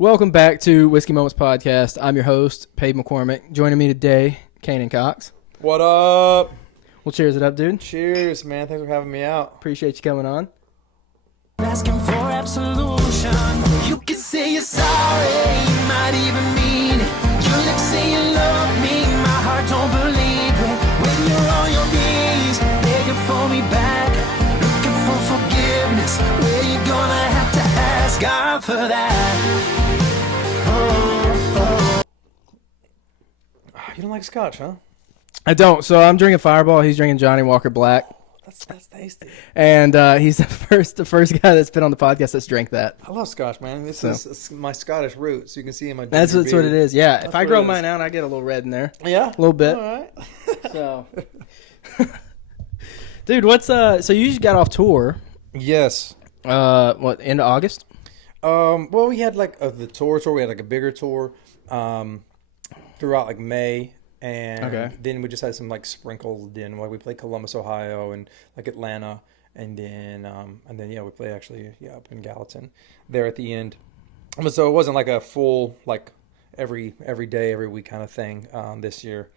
Welcome back to Whiskey Moments Podcast. I'm your host, Paige McCormick. Joining me today, Canaan Cox. What up? Well, cheers it up, dude. Cheers, man. Thanks for having me out. Appreciate you coming on. Asking for absolution. You can say you're sorry, you might even mean it. You look, say you love me, my heart don't believe it. When you're on your knees, begging for me back, looking for forgiveness, where you gonna have to ask God for that. You don't like scotch, huh? I don't. So I'm drinking Fireball. He's drinking Johnny Walker Black. That's tasty. And he's the first guy that's been on the podcast that's drank that. I love scotch, man. This is my Scottish roots. You can see in my That's what it is. Yeah. That's if I grow mine out, I get a little red in there. Yeah? A little bit. All right. So, dude, what's so you just got off tour? Yes. What, end of August? Well, we had like the tour. We had like a bigger tour throughout like May. And then we just had some like sprinkled in. Like we played Columbus, Ohio, and like Atlanta, and then we played actually up in Gallatin there at the end. But so it wasn't like a full like every day, every week kind of thing this year.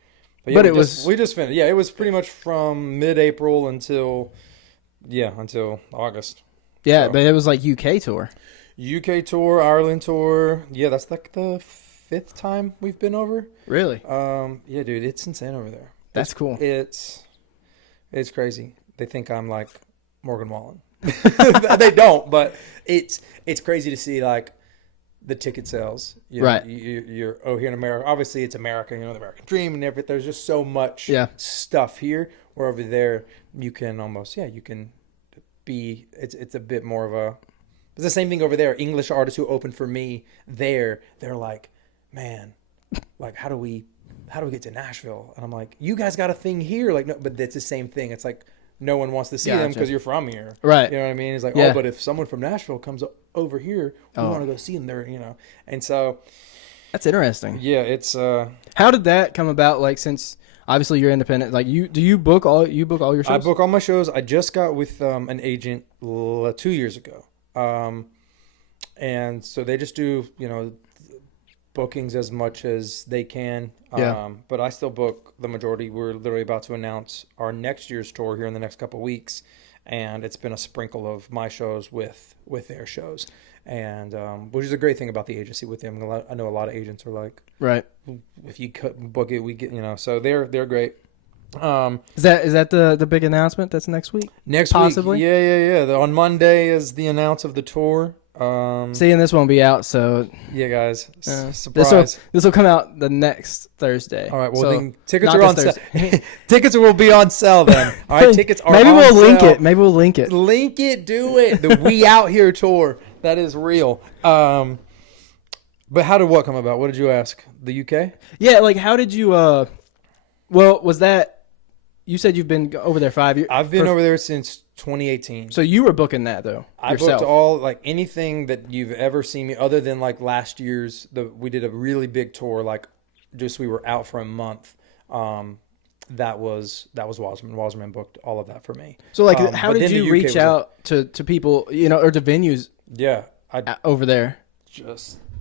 But we just finished. Yeah, it was pretty much from mid-April until August. Yeah, so. But it was like UK tour. UK tour, Ireland tour. Yeah, that's like the 5th time we've been over. Really? Yeah, dude, it's insane over there. That's cool. It's crazy. They think I'm like Morgan Wallen. They don't, but it's crazy to see like the ticket sales. Right. You're here in America. Obviously, it's America. You know, the American dream and everything. There's just so much stuff here. Where over there, you can almost you can be. It's a bit more of a. It's the same thing over there. English artists who opened for me they're like, man, like how do we get to Nashville? And I'm like, you guys got a thing here, like no, but it's the same thing. It's like no one wants to see them because you're from here, right? You know what I mean? It's like, oh, but if someone from Nashville comes over here, we want to go see them there, you know. And so that's interesting. Yeah, it's. How did that come about? Like, since obviously you're independent, like do you book all your shows? I book all my shows. I just got with an agent 2 years ago, and so they just do bookings as much as they can. But I still book the majority. We're literally about to announce our next year's tour here in the next couple of weeks. And it's been a sprinkle of my shows with their shows. And which is a great thing about the agency with them. I know a lot of agents are like, right, if you book it, we get, so they're great. Is that the big announcement that's next week? Possibly? Yeah. On Monday is the announce of the tour. Seeing this won't be out, so yeah, guys, surprise. This will come out the next Thursday. All right, well, then tickets are on sale. Tickets will be on sale then. All right, tickets are Maybe on we'll sale. link it. Link it, do it. The We Out Here tour. That is real. But how did what come about? What did you ask? The UK? Yeah, like how did you well, was that you said you've been over there 5 years? I've been over there since 2018. So you were booking that though. I booked all like anything that you've ever seen me other than like last year's. We did a really big tour. Like just we were out for a month. That was Wasserman. Wasserman booked all of that for me. So like, how did you reach out to people, or to venues? Yeah, over there.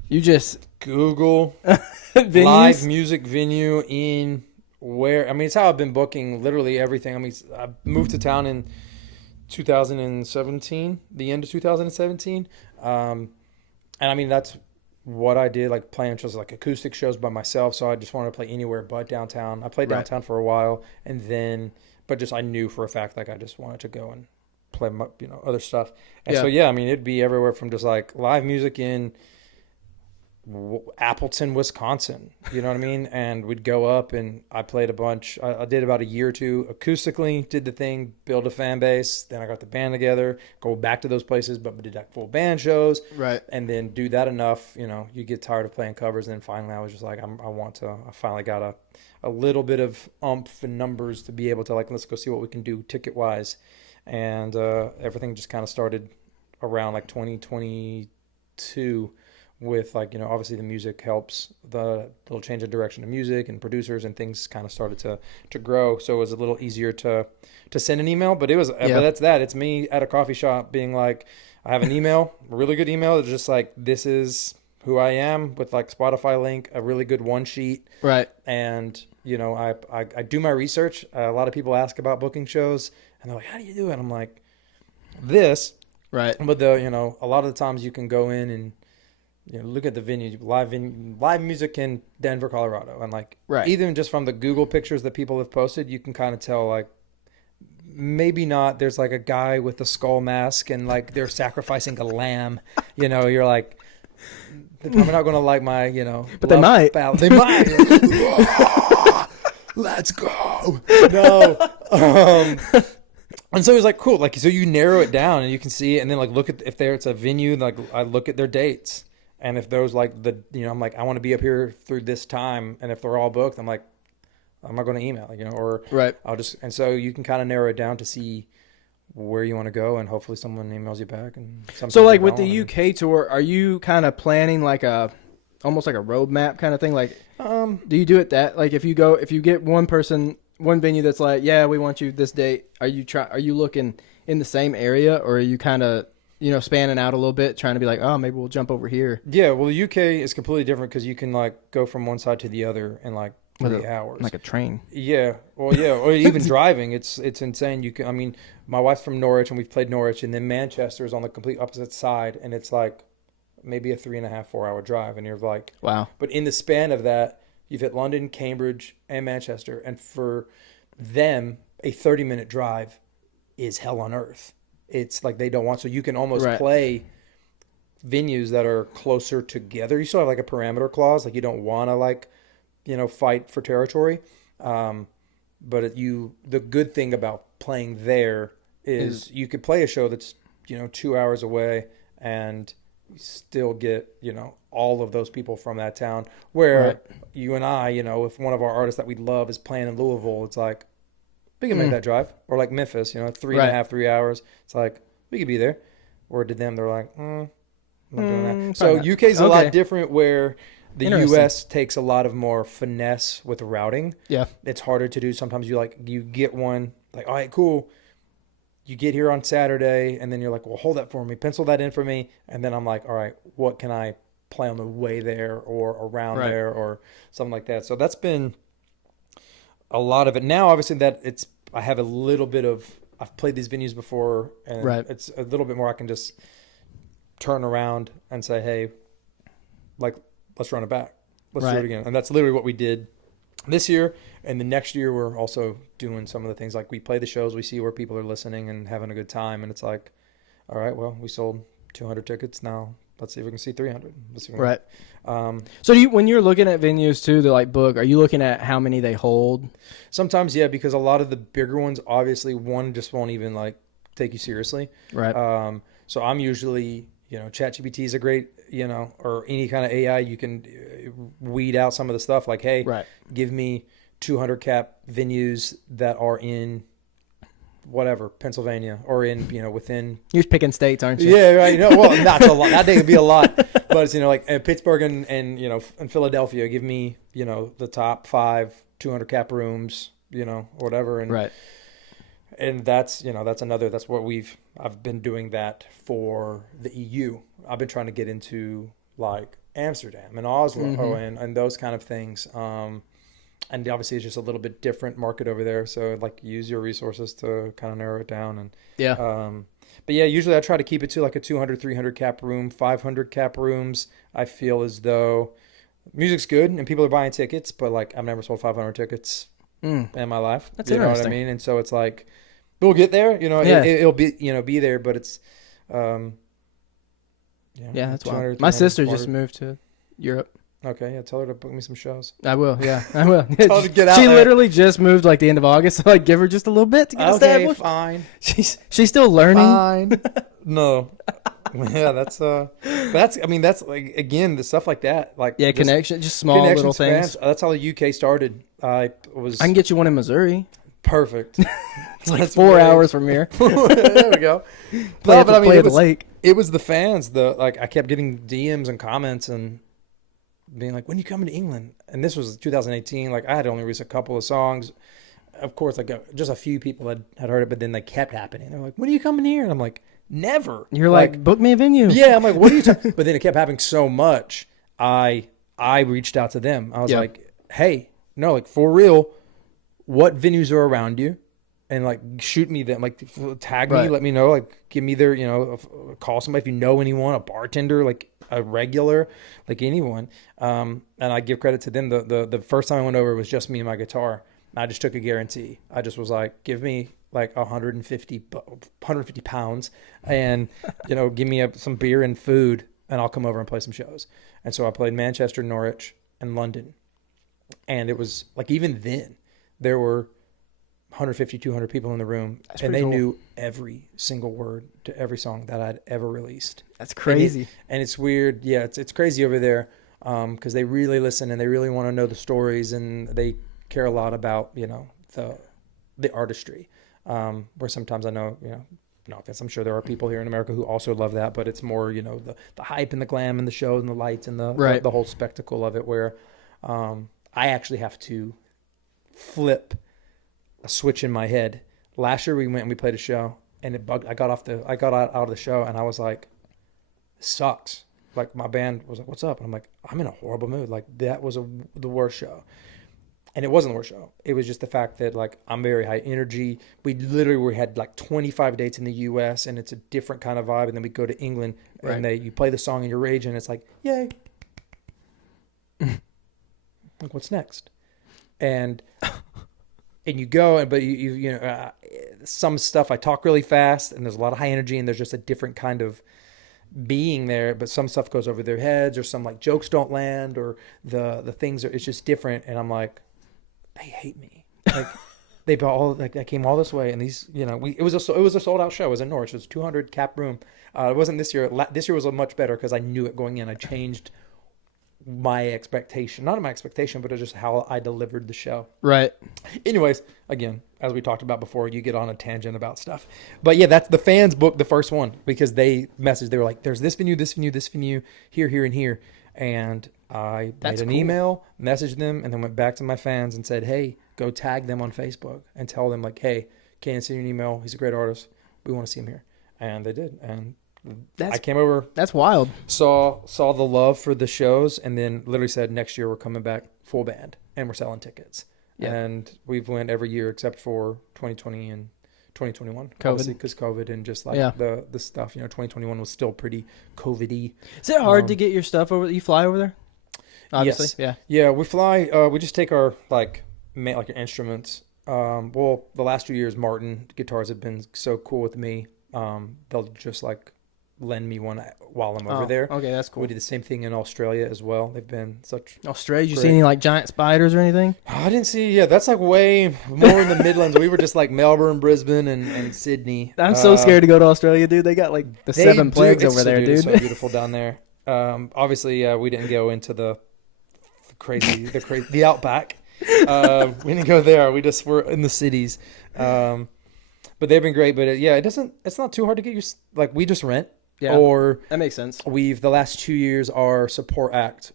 You just Google live music venue in where. I mean, it's how I've been booking literally everything. I mean, I moved to town in 2017, the end of 2017. And I mean, that's what I did, like playing just like acoustic shows by myself. So I just wanted to play anywhere but downtown. I played downtown for a while and then, but just I knew for a fact, like I just wanted to go and play my, other stuff. And so, I mean, it'd be everywhere from just like live music in Appleton, Wisconsin, you know what I mean? And we'd go up and I played a bunch. I did about a year or two acoustically, did the thing, build a fan base. Then I got the band together, go back to those places, but we did like full band shows. Right. And then do that enough, you get tired of playing covers. And then finally I was just like, I finally got a little bit of oomph and numbers to be able to like, let's go see what we can do ticket wise. And everything just kind of started around like 2022 with like, obviously the music helps, the little change of direction of music and producers and things kind of started to grow. So it was a little easier to send an email, but it's me at a coffee shop being like, I have an email, a really good email. It's just like, this is who I am with like Spotify link, a really good one sheet. Right. And, you know, I do my research. A lot of people ask about booking shows and they're like, how do you do it? I'm like, this. Right. But you know, a lot of the times you can go in and, you know, look at the venue, live music in Denver, Colorado. And like, right. even just from the Google pictures that people have posted, you can kind of tell like, maybe not. There's like a guy with a skull mask and like they're sacrificing a lamb. You know, you're like, they're probably not going to like my, you know. But they might. Ballad. They might. Let's go. No. And so it's like, cool. Like, so you narrow it down and you can see it. And then like, look at, if it's a venue, like I look at their dates. And if those like you know, I'm like, I want to be up here through this time. And if they're all booked, I'm like, I'm not going to email, you know, or right. I'll just, and so you can kind of narrow it down to see where you want to go, and hopefully someone emails you back. And so like with the UK tour, are you kind of planning like almost like a roadmap kind of thing? Like, do you do it that, like if you get one venue that's like, yeah, we want you this date, are you looking in the same area, or are you kind of, you know, spanning out a little bit, trying to be like, oh, maybe we'll jump over here? Yeah, well, the UK is completely different because you can like go from one side to the other in like 3 hours, like a train. Yeah, well, yeah, or even driving. It's insane. You can. I mean, my wife's from Norwich, and we've played Norwich, and then Manchester is on the complete opposite side, and it's like maybe a 3.5, 4 hour drive, and you're like, wow. But in the span of that, you've hit London, Cambridge, and Manchester, and for them, a 30-minute drive is hell on earth. It's like they don't want, so you can almost play venues that are closer together. You still have like a parameter clause, like you don't want to like, you know, fight for territory. But the good thing about playing there is you could play a show that's, you know, 2 hours away and still get, you know, all of those people from that town. Where you and I, you know, if one of our artists that we love is playing in Louisville, it's like, we can make that drive. Or like Memphis, you know, 3.5, 3 hours. It's like, we could be there. Or to them, they're like, I'm not doing that. So UK's a lot different, where the US takes a lot of more finesse with routing. Yeah. It's harder to do. Sometimes you get one, like, all right, cool. You get here on Saturday, and then you're like, well, hold that for me. Pencil that in for me. And then I'm like, all right, what can I play on the way there or around there or something like that? So that's been a lot of it. Now, obviously, I have a little bit of, I've played these venues before, and it's a little bit more, I can just turn around and say, hey, like, let's run it back. Let's do it again. And that's literally what we did this year. And the next year, we're also doing some of the things like we play the shows, we see where people are listening and having a good time. And it's like, all right, well, we sold 200 tickets. Now let's see if we can see 300. Right. So when you're looking at venues too, to like book, are you looking at how many they hold? Sometimes, yeah, because a lot of the bigger ones, obviously, one just won't even like take you seriously. Right. So I'm usually, you know, ChatGPT is a great, you know, or any kind of AI, you can weed out some of the stuff like, hey, give me 200 cap venues that are in whatever, Pennsylvania, or in, you know, within. You're just picking states, aren't you? Yeah, right. No, well, that's a lot. That day would be a lot. But it's, you know, like Pittsburgh and, you know, and Philadelphia, give me, you know, the top 5 200 cap rooms, you know, whatever. And and that's, you know, that's what I've been doing that for the EU. I've been trying to get into like Amsterdam and Oslo and those kind of things. And obviously it's just a little bit different market over there. So like use your resources to kind of narrow it down. And but yeah, usually I try to keep it to like a 200, 300 cap room, 500 cap rooms. I feel as though music's good and people are buying tickets, but like I've never sold 500 tickets in my life. That's you interesting. know what I mean? And so it's like, we'll get there, you know, it'll be, you know, be there, but it's, that's wild. My sister just moved to Europe. Okay, yeah, tell her to book me some shows. I will, yeah, I will. Tell her to get out She there. literally just moved like the end of August, so like give her just a little bit to get established. Fine. She's still learning. Fine. No. Yeah, that's I mean, that's like, again, the stuff like that, like connection, just small little things. That's how the UK started. I can get you one in Missouri. Perfect. It's like 4 hours from here. There we go. Play at the lake. It was the fans. Like I kept getting DMs and comments and being like, when you coming to England? And this was 2018. Like I had only released a couple of songs. Of course, like just a few people had heard it, but then they kept happening. They're like, when are you coming here? And I'm like, never. You're like book me a venue. Yeah, I'm like, what are you talking? But then it kept happening so much I reached out to them. I was Yeah. like, hey, no, like for real, what venues are around you? And like shoot me them, like tag me, Right. let me know, like give me their, call somebody if you know anyone, a bartender, like a regular, like anyone. And I give credit to them. The first time I went over, it was just me and my guitar. I just took a guarantee. I just was like, give me like 150 pounds and, give me some beer and food and I'll come over and play some shows. And so I played Manchester, Norwich, and London. And it was like, even then there were 150, 200 people in the room. That's and pretty they cool. knew every single word to every song that I'd ever released. That's crazy. And it's weird. Yeah, it's crazy over there because they really listen and they really want to know the stories and they care a lot about, the artistry. Where sometimes I know, no offense, I'm sure there are people here in America who also love that, but it's more, the hype and the glam and the show and the lights and the whole spectacle of it where I actually have to flip a switch in my head. Last year we went and we played a show and it bugged. I got out of the show and I was like, this sucks. Like my band was like, what's up? And I'm like, I'm in a horrible mood. Like that was the worst show. And it wasn't the worst show. It was just the fact that like I'm very high energy. We had like 25 dates in the US and it's a different kind of vibe. And then we go to England and you play the song and you're raging and it's like, yay. Like what's next? And you go, but some stuff I talk really fast and there's a lot of high energy and there's just a different kind of being there, but some stuff goes over their heads or some like jokes don't land or the things it's just different. And I'm like, they hate me. Like they all like I came all this way and these, it was a sold out show. It was in Norwich. It was 200 cap room. It wasn't this year. This year was much better because I knew it going in. I changed my expectation, not my expectation, but it's just how I delivered the show. Right. Anyways, again, as we talked about before, you get on a tangent about stuff. But yeah, that's the fans booked the first one because they messaged. They were like, there's this venue, here, and here. And I made an email, messaged them, and then went back to my fans and said, hey, go tag them on Facebook and tell them like, hey, Canaan sent you an email. He's a great artist. We want to see him here. And they did. And I came over. That's wild. Saw the love for the shows and then literally said next year we're coming back full band and we're selling tickets. Yeah. And we've went every year except for 2020 and 2021. COVID. Because COVID and just like the stuff, 2021 was still pretty COVID-y. Is it hard to get your stuff over? You fly over there? Obviously. Yes. Yeah, we fly. We just take our like our instruments. Well, the last 2 years, Martin guitars have been so cool with me. They'll just like lend me one while I'm over there. Okay, that's cool. We did the same thing in Australia as well. They've been such Australia. You see any like giant spiders or anything? I didn't see. Yeah, that's like way more in the Midlands. We were just like Melbourne, Brisbane, and Sydney. I'm so scared to go to Australia, dude. They got like the 7 plagues over there, dude. It's so beautiful down there. Obviously, we didn't go into the outback. We didn't go there. We just were in the cities. But they've been great. But it's not too hard to get we just rent. Yeah, or that makes sense. The last 2 years, our support act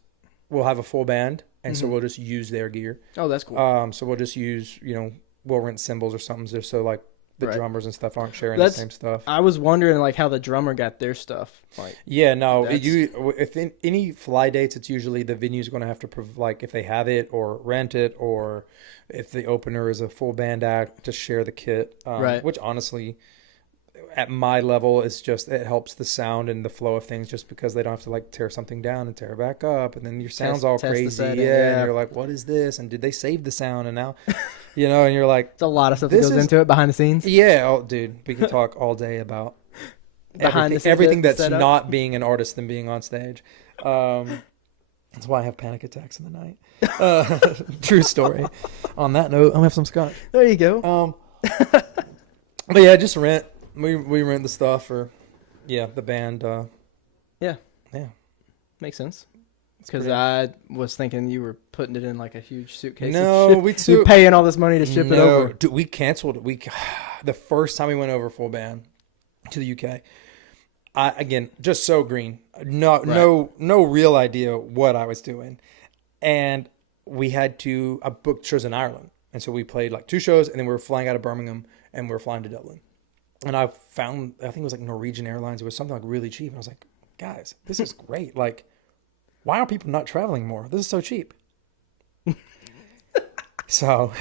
will have a full band, and so we'll just use their gear. Oh, that's cool. So we'll just use, we'll rent cymbals or something just so like the drummers and stuff aren't sharing the same stuff. I was wondering like how the drummer got their stuff. Like, yeah, no, if in any fly dates, it's usually the venue's going to have to if they have it or rent it, or if the opener is a full band act to share the kit. Which honestly, at my level, it's just it helps the sound and the flow of things just because they don't have to like tear something down and tear it back up, and then your sound's all crazy. And you're like, what is this? And did they save the sound? And now, and you're like, it's a lot of stuff that goes into it behind the scenes. Yeah, oh, dude, we can talk all day about everything that's not being an artist and being on stage. That's why I have panic attacks in the night. True story. On that note, I'll have some scotch. There you go. But yeah, just rent. We rent the stuff for, the band. Yeah. Makes sense. Because I was thinking you were putting it in like a huge suitcase. No, you're paying all this money to ship it over. Dude, we canceled it. The first time we went over full band to the UK, again, just so green. No real idea what I was doing. And we had to book shows in Ireland. And so we played like 2 shows, and then we were flying out of Birmingham, and we were flying to Dublin. And I think it was like Norwegian Airlines. It was something like really cheap. And I was like, guys, this is great. Like, why are people not traveling more? This is so cheap. So,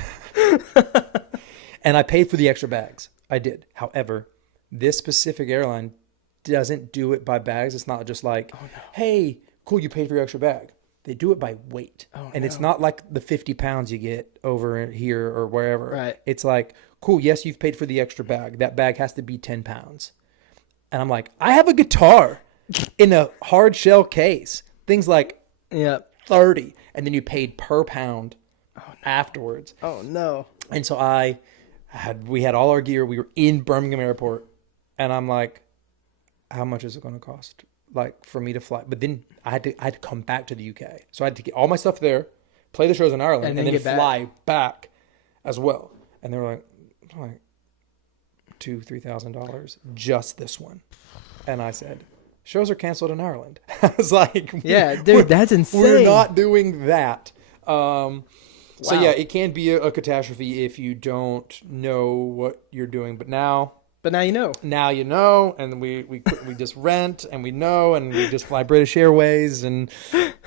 and I paid for the extra bags. I did. However, this specific airline doesn't do it by bags. It's not just like, hey, cool, you paid for your extra bag. They do it by weight. And it's not like the 50 pounds you get over here or wherever. Right. It's like, cool, yes, you've paid for the extra bag. That bag has to be 10 pounds. And I'm like, I have a guitar in a hard shell case. Things like 30. And then you paid per pound afterwards. Oh, no. And so we had all our gear. We were in Birmingham Airport. And I'm like, how much is it going to cost? Like for me to fly? But then I had to come back to the UK. So I had to get all my stuff there, play the shows in Ireland, and then fly back as well. And they were like $2,000-$3,000 just this one. And I said, shows are canceled in Ireland. I was like, yeah, dude, that's insane. We're not doing that. So yeah, it can be a catastrophe if you don't know what you're doing. But now you know. Now you know, and we just rent, and we know, and we just fly British Airways, and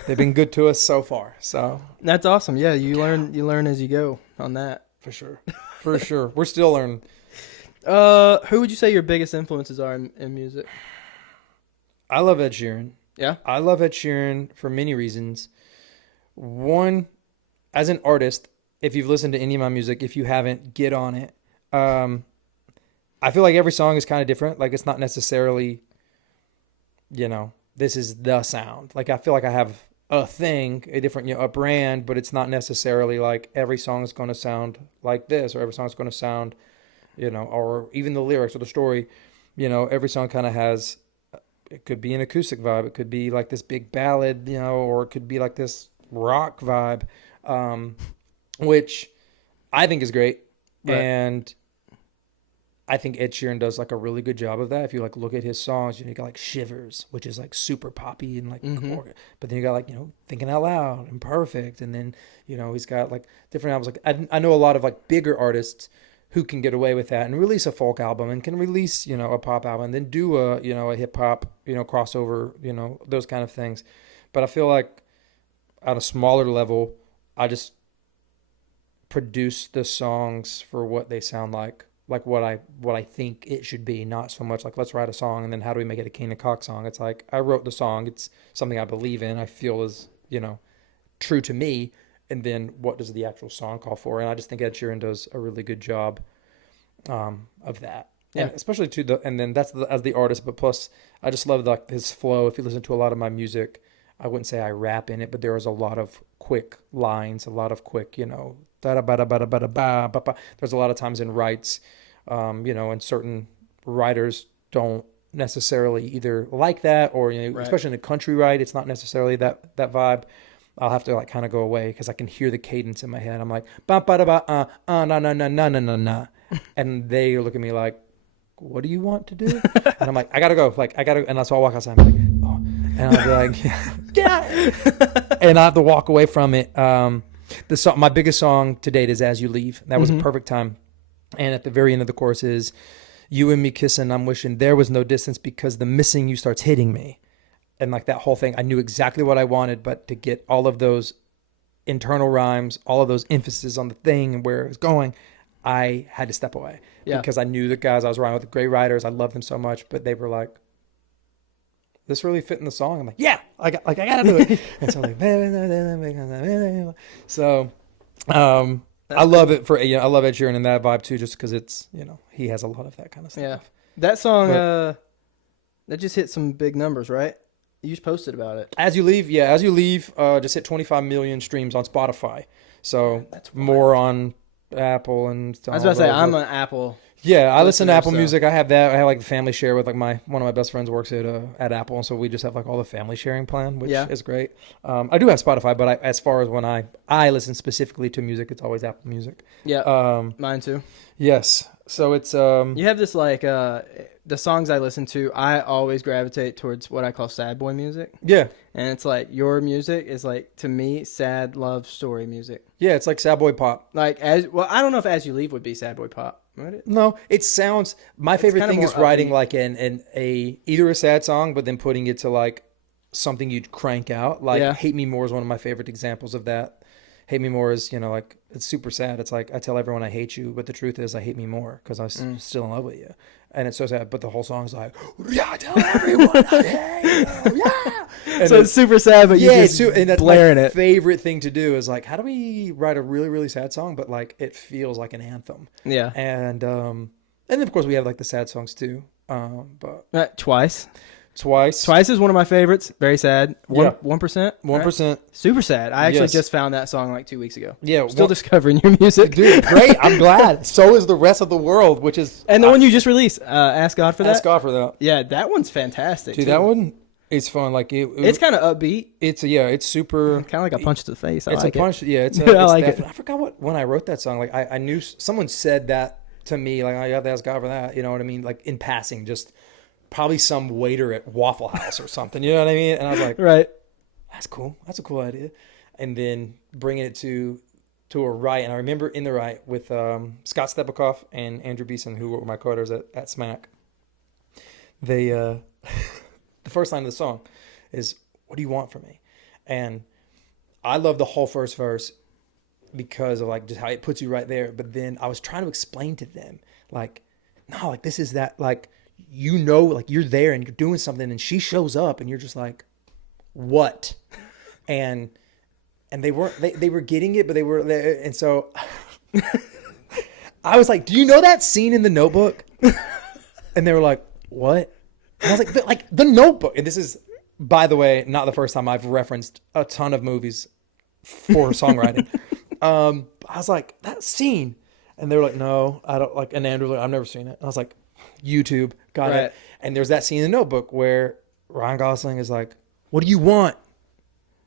they've been good to us so far. So that's awesome. Yeah, you learn as you go on that. For sure. For sure. We're still learning. Who would you say your biggest influences are in music? I love Ed Sheeran. Yeah? I love Ed Sheeran for many reasons. One, as an artist, if you've listened to any of my music, if you haven't, get on it. I feel like every song is kind of different. Like, it's not necessarily, this is the sound. Like, I feel like I have a thing, a different, a brand, but it's not necessarily like every song is going to sound like this, or every song is going to sound, or even the lyrics or the story. Every song kind of has, it could be an acoustic vibe. It could be like this big ballad, or it could be like this rock vibe, which I think is great. Right. And I think Ed Sheeran does like a really good job of that. If you like look at his songs, you got like Shivers, which is like super poppy and like, but then you got like, Thinking Out Loud and Perfect. And then, he's got like different albums. Like I know a lot of like bigger artists who can get away with that and release a folk album and can release, a pop album and then do a hip hop, crossover, those kind of things. But I feel like at a smaller level, I just produce the songs for what they sound like what I think it should be, not so much like let's write a song and then how do we make it a Canaan Cox song. It's like I wrote the song, it's something I believe in, I feel is true to me, and then what does the actual song call for? And I just think Ed Sheeran does a really good job of that. Yeah, and especially and then that's as the artist, but plus I just love like his flow. If you listen to a lot of my music, I wouldn't say I rap in it, but there is a lot of quick lines, a lot of quick, there's a lot of times in rights, and certain writers don't necessarily either like that or, right. Especially in the country right, it's not necessarily that vibe. I'll have to like kind of go away because I can hear the cadence in my head. I'm like, ba ba da ba na na na na na na na, and they look at me like, what do you want to do? And I'm like, I gotta go. Like I gotta, and so I'll walk outside. I'm like, oh, and I'll be like, yeah, and I have to walk away from it. My biggest song to date is As You Leave. That was a perfect time. And at the very end of the chorus is, you and me kissing, I'm wishing there was no distance because the missing you starts hitting me. And like that whole thing, I knew exactly what I wanted, but to get all of those internal rhymes, all of those emphasis on the thing and where it was going, I had to step away. Yeah. Because I knew the guys I was writing with, great writers, I loved them so much, but they were like, this really fit in the song. I'm like, yeah, I gotta do it. And so I'm like, so I love it for, I love Ed Sheeran and that vibe too, just because it's, he has a lot of that kind of stuff. Yeah. That song, that just hit some big numbers, right? You just posted about it. As You Leave, just hit 25 million streams on Spotify. So that's more on Apple and stuff. I was about to say, I'm an Apple. Yeah, I listen to Apple Music. I have that. I have like the family share with like one of my best friends works at Apple, and so we just have like all the family sharing plan, which is great. I do have Spotify, but as far as when I listen specifically to music, it's always Apple Music. Yeah, mine too. Yes. So it's you have this like the songs I listen to, I always gravitate towards what I call sad boy music. Yeah. And it's like your music is like, to me, sad love story music. Yeah, it's like sad boy pop. Like I don't know if As You Leave would be sad boy pop. Right? No, it sounds. My favorite thing is writing like either a sad song, but then putting it to like something you'd crank out. Like Yeah. Hate Me More is one of my favorite examples of that. Hate Me More is, like, it's super sad. It's like, I tell everyone I hate you, but the truth is I hate me more because I'm still in love with you. And it's so sad, but the whole song's like, yeah, tell everyone I hate you, yeah. And So it's super sad, but you just and that's blaring my it. favorite thing to do is like, how do we write a really, really sad song, but like it feels like an anthem? Yeah. And then of course we have like the sad songs too. But Twice. Twice Twice is one of my favorites. Very sad. 1%. 1%. Super sad. I actually Yes. just found that song like 2 weeks ago. Yeah, Still discovering your music. dude, great. I'm glad. So is the rest of the world, which is And the one you just released, Ask God for That. ask God for that. Yeah, that one's fantastic. Dude, too. that one is fun. Like It's kind of upbeat. it's super. Kind of like a punch to the face. I It's like a punch. Yeah, it's. I like it. I forgot when I wrote that song. Like I knew someone said that to me. Like, oh, you have to ask God for that. You know what I mean? Like in passing, just probably some waiter at Waffle House or something. You know what I mean? And I was like, it. Right. that's cool. That's a cool idea. And then bringing it to a write. And I remember in the write with Scott Stepikoff and Andrew Beeson, who were my co-writers at Smack. They the first line of the song is, "What do you want from me?" And I love the whole first verse because of like just how it puts you right there. But then I was trying to explain to them like, no, like this is that, like, like you're there and you're doing something and she shows up and you're just like, what? And they weren't, they were getting it, but they were there. And so I was like, do you know that scene in The Notebook? And they were like, what? And I was like, but like The Notebook. And this is, by the way, not the first time I've referenced a ton of movies for songwriting. I was like, that scene. And they were like, no, I don't like, and Andrew was like, I've never seen it. And I was like, YouTube, got it. And there's that scene in The Notebook where Ryan Gosling is like, what do you want?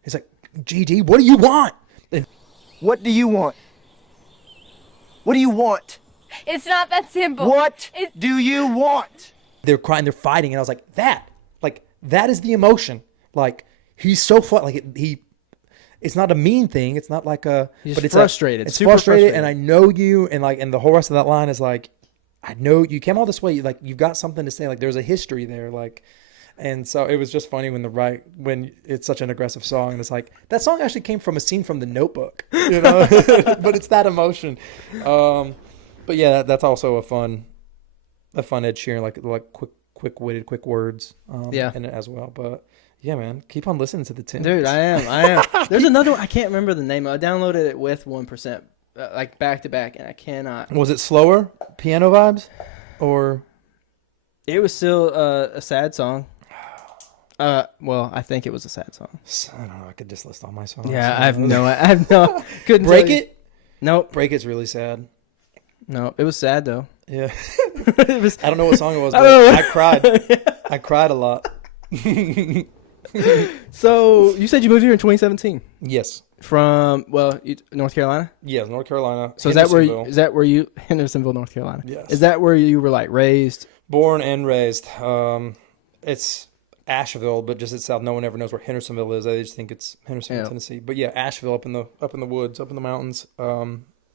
He's like, GD, what do you want? And What do you want? What do you want? It's not that simple. What do you want? they're crying, they're fighting. And I was like, that is the emotion. Like, he's so fun. Like, it's not a mean thing. It's not like He's but it's frustrated. It's Super frustrated, frustrated. and I know you, and the whole rest of that line is like, I know you came all this way. Like, you've got something to say. Like, there's a history there. Like, and so it was just funny when it's such an aggressive song, and it's like that song actually came from a scene from The Notebook, you know. But it's that emotion. But yeah, that's also a fun Ed Sheeran, like quick-witted, quick words. In it as well, but. Yeah, man. Keep on listening to the tunes. Dude, I am. There's another one. I can't remember the name. I downloaded it with 1%, like back to back, and I cannot. Was it slower? Piano vibes? Or? It was still a sad song. Well, I think it was a sad song. I don't know. I could just list all my songs. Yeah, I have no. Couldn't Break tell you. It? Nope. Break It's really sad. No, it was sad though. Yeah. It was. I don't know what song it was, I but don't know. I cried. I cried a lot. So you said you moved here in 2017 Yes. from North Carolina. Yes, North Carolina. So Hendersonville. Hendersonville, North Carolina? Yes. Is that where you were like raised? Born and raised. It's Asheville, but just itself. No one ever knows where Hendersonville is. They just think it's Hendersonville, Yeah. Tennessee. But yeah, Asheville up in the woods, up in the mountains. But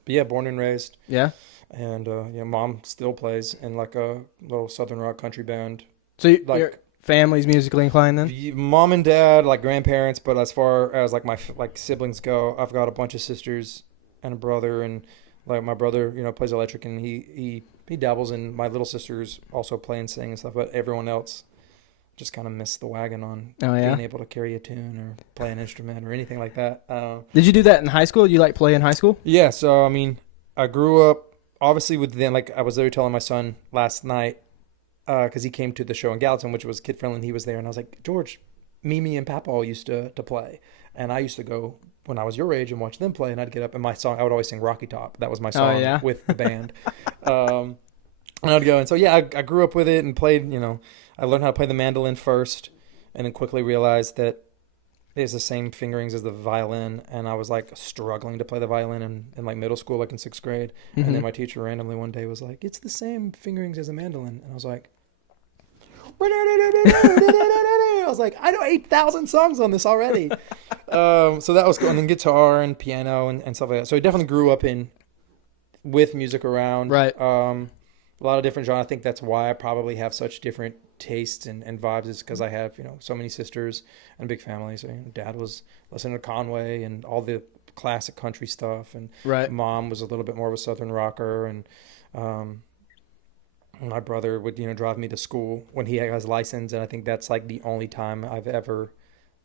yeah, born and raised. Yeah. And mom still plays in like a little southern rock country band. So Like- your family's musically inclined then? Mom and dad, like grandparents, but as far as like my siblings go, I've got a bunch of sisters and a brother, and like my brother, plays electric, and he dabbles in. My little sisters also play and sing and stuff, but everyone else just kind of missed the wagon on being able to carry a tune or play an instrument or anything like that. Did you do that in high school? Did you like play in high school? Yeah, so I mean, I grew up obviously with them. Like I was literally telling my son last night. Because he came to the show in Gallatin, which was kid friendly, and he was there, and I was like, George, Mimi and Papa all used to play, and I used to go when I was your age and watch them play, and I'd get up, and my song, I would always sing Rocky Top. That was my song with the band. And I'd go, and so yeah, I grew up with it and played. I learned how to play the mandolin first, and then quickly realized that it's the same fingerings as the violin, and I was like struggling to play the violin in like middle school, like in 6th grade, and then my teacher randomly one day was like, "It's the same fingerings as a mandolin," and I was like. I was like, I know 8,000 songs on this already. So that was cool. And then guitar and piano and stuff like that. So I definitely grew up with music around. Right. a lot of different genres. I think that's why I probably have such different tastes and vibes, is because I have, so many sisters and a big family. So dad was listening to Conway and all the classic country stuff, and Right. mom was a little bit more of a southern rocker, and my brother would drive me to school when he has license, and I think that's like the only time I've ever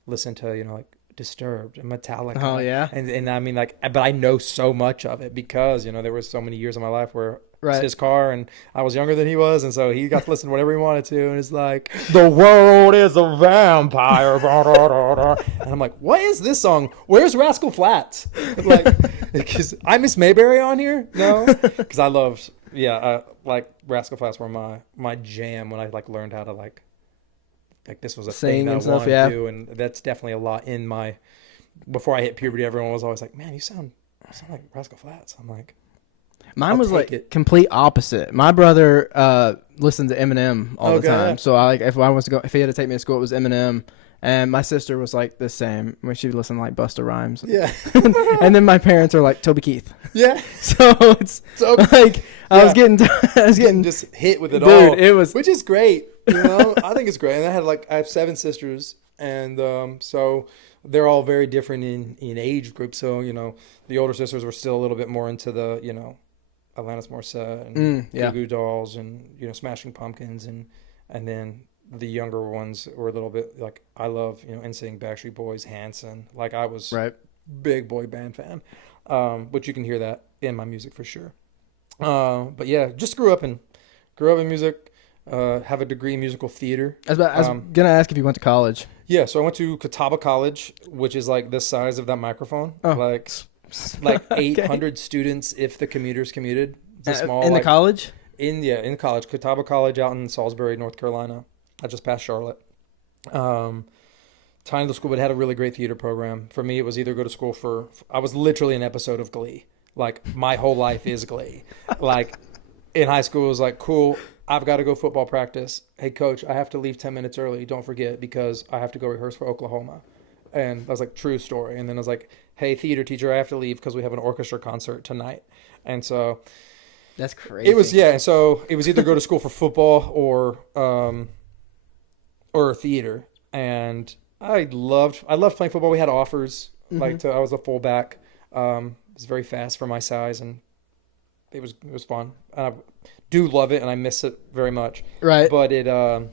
listened to like Disturbed and Metallica. Oh, yeah? And I mean, like, but I know so much of it because there was so many years of my life where Right. it's his car and I was younger than he was, and so he got to listen to whatever he wanted to, and it's like, the world is a vampire. And I'm like, what is this song? Where's Rascal Flatts? Like, because I Miss Mayberry on here? No, because I loved, like Rascal Flatts were my jam when I like learned how to like this was a Sing thing that and I stuff, wanted yeah. to do, and that's definitely a lot in my. Before I hit puberty, everyone was always like, "Man, you sound like Rascal Flatts." I'm like, Mine I'll was take like it. complete opposite. My brother listened to Eminem all the Okay. time. So I if I was to go, if he had to take me to school, it was Eminem. And my sister was like the same. When she would listen to like Busta Rhymes. yeah, And then my parents are like Toby Keith. yeah. So it's So like I was yeah. getting just hit with it dude, all. it was Which is great. I think it's great. And I have 7 sisters, and so they're all very different in age group. So the older sisters were still a little bit more into the Alanis Morissette and yeah. Goo Goo Dolls and Smashing Pumpkins, and then the younger ones were a little bit like, I love NSYNC, Backstreet Boys, Hanson. Like, I was right. big boy band fan, but you can hear that in my music for sure. But yeah, just grew up in music. Have a degree in musical theater. I was gonna ask if you went to college. Yeah, so I went to Catawba College, which is like the size of that microphone, Oh. like 800 students if the commuters commuted. It's a small in the like, college. in college, Catawba College out in Salisbury, North Carolina. I just passed Charlotte. Tiny little school, but it had a really great theater program. For me, it was either go to school I was literally an episode of Glee. Like, my whole life is Glee. Like, in high school, it was like, cool, I've got to go football practice. Hey, coach, I have to leave 10 minutes early. Don't forget, because I have to go rehearse for Oklahoma. And I was like, true story. And then I was like, hey, theater teacher, I have to leave because we have an orchestra concert tonight. And so That's crazy. it was, yeah. So it was either go to school for football or theater. And I loved playing football. We had offers. I was a fullback. It was very fast for my size, and it was fun. And I do love it, and I miss it very much. Right. But it, I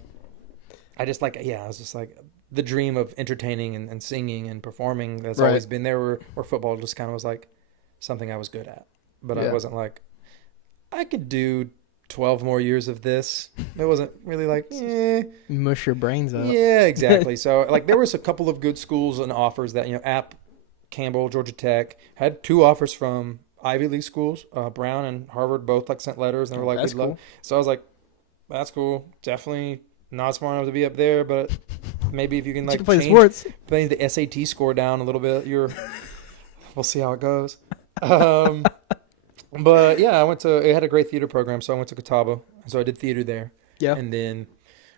just like, I was just like, the dream of entertaining and singing and performing that's Right. always been there, or football just kind of was like something I was good at. But I Yeah. wasn't like, I could do 12 more years of this. It wasn't really like, Mush your brains up. yeah, exactly. So like there was a couple of good schools and offers that, App, Campbell, Georgia Tech had 2 offers from Ivy League schools. Brown and Harvard both like sent letters, and they were like, That's we'd love. cool. So I was like, that's cool. Definitely not smart enough to be up there, but maybe if you can You like can play the change sports. play the SAT score down a little bit, we'll see how it goes. But yeah, it had a great theater program, so I went to Catawba, so I did theater there. Yeah. And then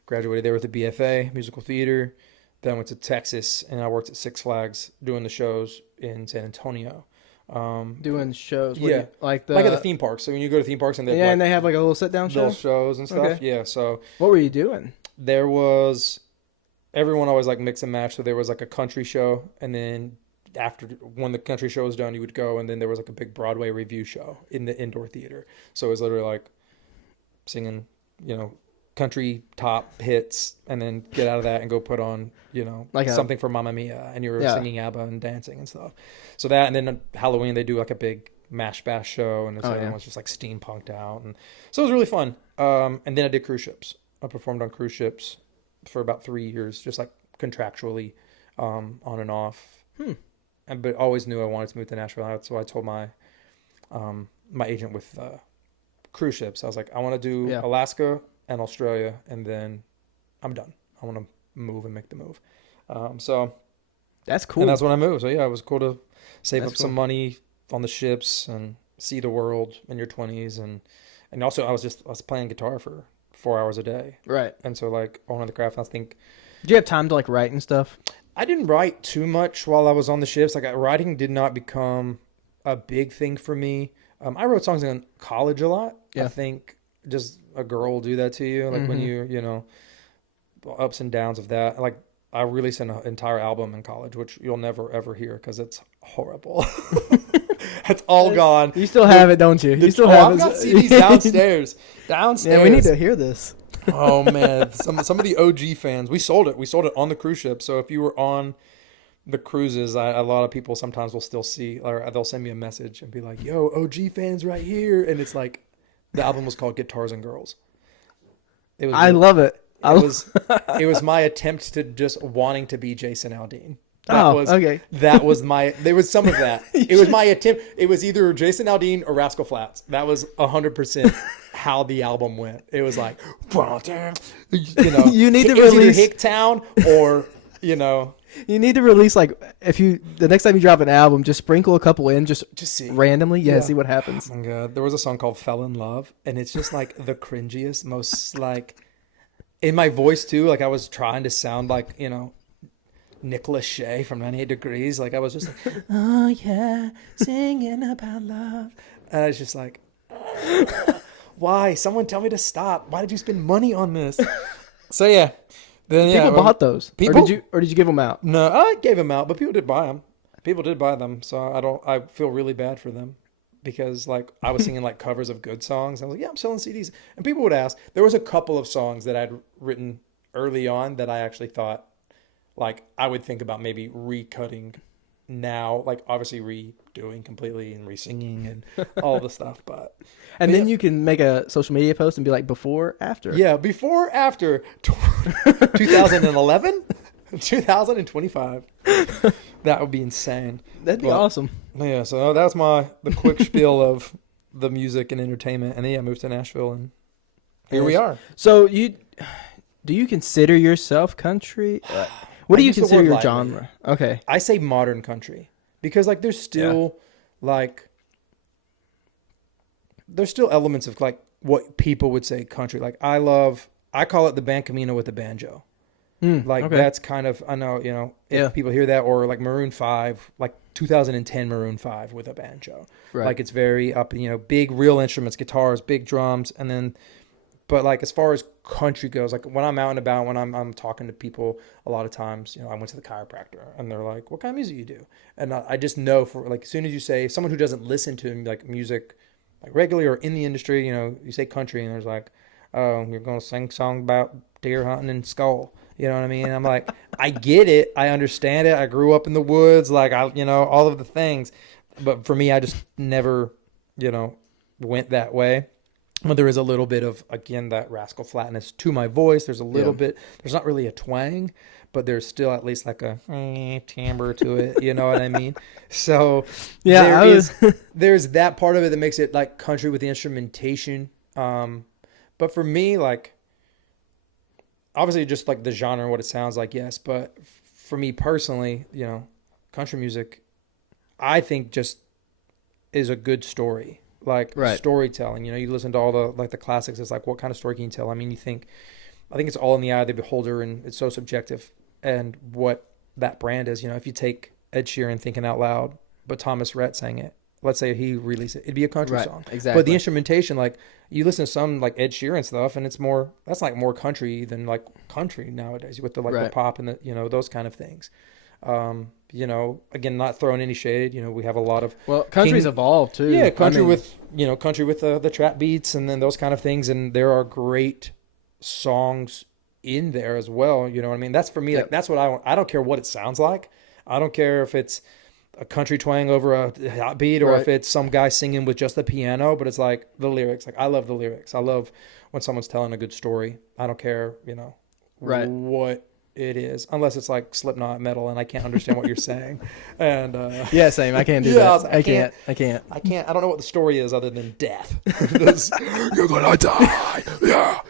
graduated there with a BFA, musical theater. Then I went to Texas, and I worked at Six Flags doing the shows in San Antonio. Doing shows. Yeah. Like Like at the theme parks. So when you go to theme parks and they yeah, have and they have like a little sit down show. little shows and stuff. Okay. Yeah, so What were you doing? there was, everyone always like mix and match. So there was like a country show, and then after when the country show was done, you would go, and then there was like a big Broadway review show in the indoor theater. So it was literally like singing, country top hits, and then get out of that and go put on, Like something for Mamma Mia, and you were Yeah. singing ABBA and dancing and stuff. So that, and then on Halloween they do like a big mash bash show, and everyone's just like steampunked out, and so it was really fun. And then I did cruise ships. I performed on cruise ships for about 3 years, just like contractually, on and off. But always knew I wanted to move to Nashville. So I told my my agent with cruise ships, I was like, I want to do Alaska and Australia, and then I'm done. I want to move and make the move. So That's cool. and that's when I moved. So yeah, it was cool to save That's up some cool. money on the ships and see the world in your 20s, and also I was playing guitar for 4 hours a day, Right. and so like owning the craft. I think Did you have time to like write and stuff? I didn't write too much while I was on the ships. Like writing did not become a big thing for me. I wrote songs in college a lot. Yeah. I think just a girl will do that to you. Like when you know, ups and downs of that. Like I released an entire album in college, which you'll never ever hear because it's horrible. It's all gone. You still have it, don't you? You still have I've it. got CDs downstairs. Downstairs. Yeah, we need to hear this. Oh man, some of the OG fans. We sold it. We sold it on the cruise ship. So if you were on the cruises, a lot of people sometimes will still see, or they'll send me a message and be like, "Yo, OG fans right here," and it's like the album was called Guitars and Girls. It was. I love it. It was my attempt to just wanting to be Jason Aldean. Okay. That was my. There was some of that. It was my attempt. It was either Jason Aldean or Rascal Flatts. That was 100% how the album went. It was like, you know, You need to it was either release- Hicktown or you know, You need to release like the next time you drop an album, just sprinkle a couple in, just see randomly, see what happens. Oh my God, there was a song called "Fell in Love," and it's just like the cringiest, most like in my voice too. Like I was trying to sound like, you know, Nicholas Shea from 98 Degrees. Like I was just like, oh yeah, singing about love. And I was just like, why? Someone tell me to stop. Why did you spend money on this? So yeah. Then, People bought those. People? Or did you give them out? No, I gave them out, but people did buy them. People did buy them. So I feel really bad for them because like I was singing like covers of good songs. I was like, yeah, I'm selling CDs. And people would ask, there was a couple of songs that I'd written early on that I actually thought, like I would think about maybe recutting now, like obviously redoing completely and re-singing and all the stuff. But And then you can make a social media post and be like before, after. yeah, before, after 2011, 2025. That would be insane. That'd be But, awesome. Yeah, so that's the quick spiel of the music and entertainment. And then I moved to Nashville and here we are. So do you consider yourself country? What do you use the consider word your lightly. genre? Okay. I say modern country because like there's still elements of like what people would say country. Like I call it the band Camino with the banjo. Okay. That's kind of, I know, you know, if people hear that, or like Maroon 5, like 2010 Maroon 5 with a banjo. Right. Like it's very up, you know, big real instruments, guitars, big drums. And then, but like as far as country goes, like when I'm out and about, when I'm talking to people a lot of times, you know, I went to the chiropractor and they're like, what kind of music you do? And I just know for like, as soon as you say someone who doesn't listen to like music like regularly or in the industry, you know, you say country and there's like, oh, you're going to sing a song about deer hunting and skull. You know what I mean? I'm like, I get it. I understand it. I grew up in the woods. Like you know, all of the things. But for me, I just never, you know, went that way. But there is a little bit of, again, that rascal flatness to my voice. There's a little bit, there's not really a twang, but there's still at least like a timbre to it. You know what I mean? So Yeah, there's that part of it that makes it like country with the instrumentation. But for me, like, obviously just like the genre and what it sounds like, yes. But for me personally, you know, country music, I think just is a good story. Like storytelling, you know, you listen to all the classics. It's like, what kind of story can you tell? I mean, I think it's all in the eye of the beholder, and it's so subjective. And what that brand is, you know, if you take Ed Sheeran, Thinking Out Loud, but Thomas Rhett sang it, let's say he released it, it'd be a country song. Exactly. But the instrumentation, like you listen to some like Ed Sheeran stuff, and that's like more country than like country nowadays with the the pop and the, you know, those kind of things. You know, again, not throwing any shade. You know, we have a lot of country's evolved too. Yeah, country with the trap beats and then those kind of things, and there are great songs in there as well. You know what I mean? That's for me. Like that's what I want. I don't care what it sounds like. I don't care if it's a country twang over a hot beat or if it's some guy singing with just the piano. But it's like the lyrics. Like I love the lyrics. I love when someone's telling a good story. I don't care. You know, what it is, unless it's like Slipknot metal and I can't understand what you're saying. And yeah, same. I can't do that. Like, I can't. I don't know what the story is other than death. You're gonna die. Yeah.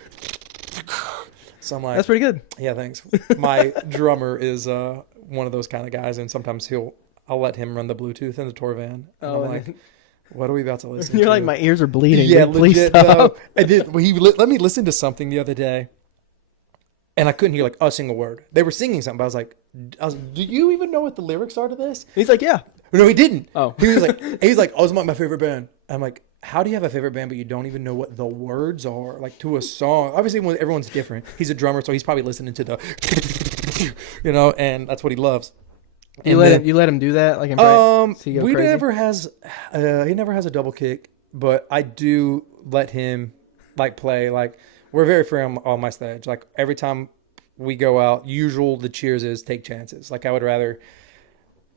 So I'm like, that's pretty good. Yeah, thanks. My drummer is one of those kind of guys, and sometimes I'll let him run the Bluetooth in the tour van. And I'm like, what are we about to listen to? You're like, my ears are bleeding. Yeah, please legit. stop. No. And then he let me listen to something the other day. And I couldn't hear like a single word. They were singing something, but I was like, do you even know what the lyrics are to this? He's like, yeah. No, he didn't. Oh. He was like, oh, it's my favorite band. I'm like, how do you have a favorite band but you don't even know what the words are, like, to a song? Obviously, everyone's different. He's a drummer, so he's probably listening to the, and that's what he loves. You let him do that, like in practice? He never has a double kick, but I do let him like play. Like, we're very free on my stage. Like, every time we go out, the cheers is take chances. Like, I would rather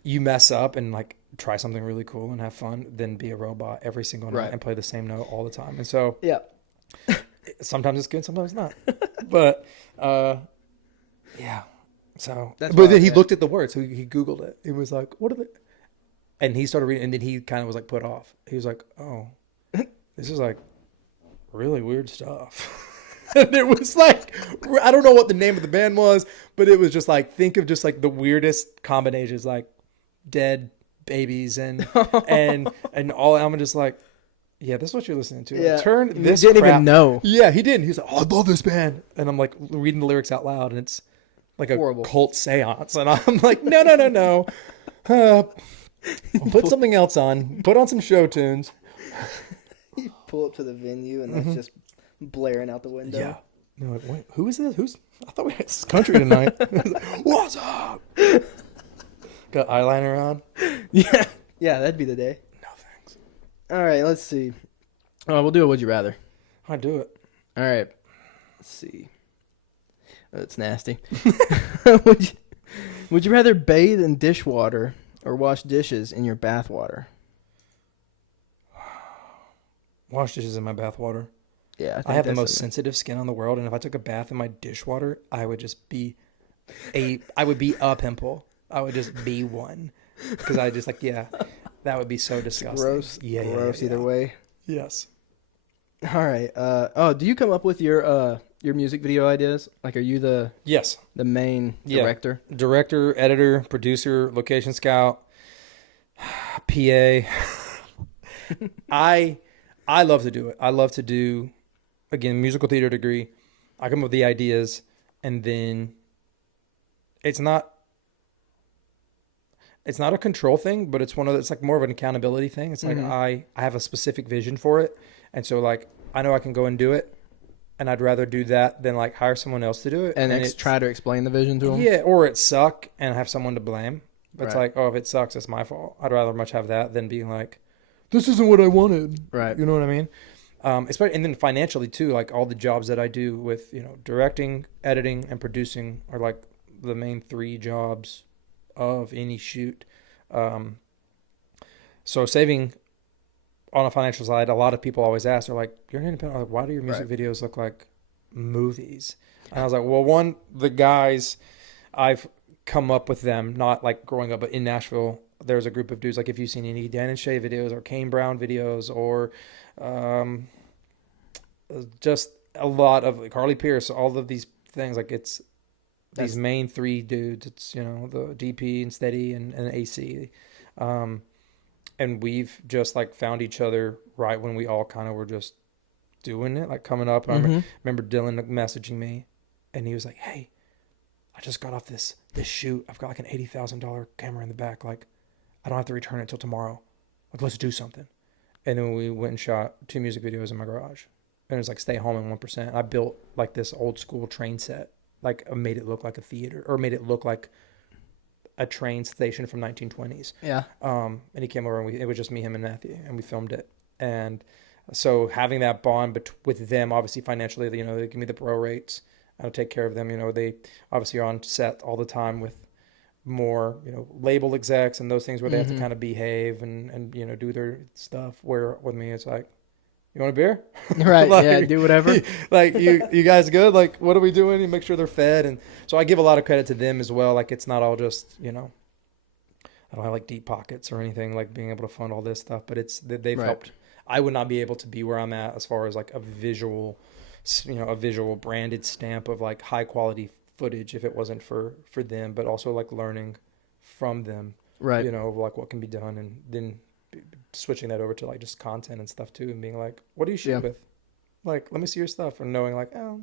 you mess up and like try something really cool and have fun than be a robot every single night and play the same note all the time. And so sometimes it's good, sometimes not. But yeah. So, but then he looked at the words, so he Googled it. He was like, "What are they?" And he started reading, and then he kind of was like put off. He was like, "Oh, this is like really weird stuff." And it was like, I don't know what the name of the band was, but it was just like, think of just like the weirdest combinations, like dead babies and all. I'm just like, yeah, this is what you're listening to. Yeah. Like, turn this. He didn't even know. Yeah, he didn't. He's like, "Oh, I love this band," and I'm like reading the lyrics out loud, and it's like a horrible cult seance, and I'm like, no. Put something else on. Put on some show tunes. You pull up to the venue, and that's just blaring out the window. Yeah. You're like, wait, who is this? I thought we had this country tonight. What's up? Got eyeliner on? Yeah, that'd be the day. No thanks. All right, let's see. Oh, we'll do a Would You Rather. I do it. All right. Let's see. That's nasty. Would you rather bathe in dishwater or wash dishes in your bathwater? Wash dishes in my bathwater. Yeah, I have the most sensitive skin on the world, and if I took a bath in my dishwater, I would just be a pimple. I would just be one, because I just that would be so disgusting. Gross. Gross either way. Yes. All right. Do you come up with your music video ideas? Like, are you the main director? Yeah. Director, editor, producer, location scout, PA. I love to do it. I love to do, again, musical theater degree. I come up with the ideas, and then it's not a control thing, but it's like more of an accountability thing. It's like I have a specific vision for it, and so like I know I can go and do it, and I'd rather do that than like hire someone else to do it and try to explain the vision to them. Yeah, or it suck and have someone to blame. But it's like, oh, if it sucks, it's my fault. I'd rather much have that than being like, this isn't what I wanted. Right. You know what I mean? Especially, and then financially too, like all the jobs that I do with, directing, editing, and producing are like the main 3 jobs of any shoot. So saving on a financial side, a lot of people always ask, they're like, you're an independent, like, why do your music videos look like movies? And I was like, well, one, the guys, I've come up with them, not like growing up, but in Nashville, there's a group of dudes, like if you've seen any Dan and Shay videos or Kane Brown videos or just a lot of Carly Pierce, all of these things, like it's these main 3 dudes. It's, the DP and Steady and AC. And we've just like found each other right when we all kind of were just doing it, like coming up. And I remember Dylan messaging me, and he was like, hey, I just got off this shoot. I've got like an $80,000 camera in the back. Like, I don't have to return it till tomorrow. Like, let's do something. And then we went and shot 2 music videos in my garage. And it was like Stay Home and 1%. I built like this old school train set. Like, I made it look like a theater, or made it look like a train station from 1920s. Yeah. And he came over, and it was just me, him, and Matthew, and we filmed it. And so having that bond with them, obviously financially, they give me the pro rates. I'll take care of them. They obviously are on set all the time with more, label execs and those things where they have to kind of behave and do their stuff. Where with me, it's like, you want a beer? Right. Like, yeah. Do whatever. Like, you guys good? Like, what are we doing? You make sure they're fed. And so I give a lot of credit to them as well. Like, it's not all just, I don't have like deep pockets or anything, like being able to fund all this stuff, but they've helped. I would not be able to be where I'm at as far as like a visual branded stamp of like high quality footage if it wasn't for them, but also like learning from them, right? Like what can be done, and then switching that over to like just content and stuff too, and being like, what do you shoot with? Like, let me see your stuff, and knowing like, oh,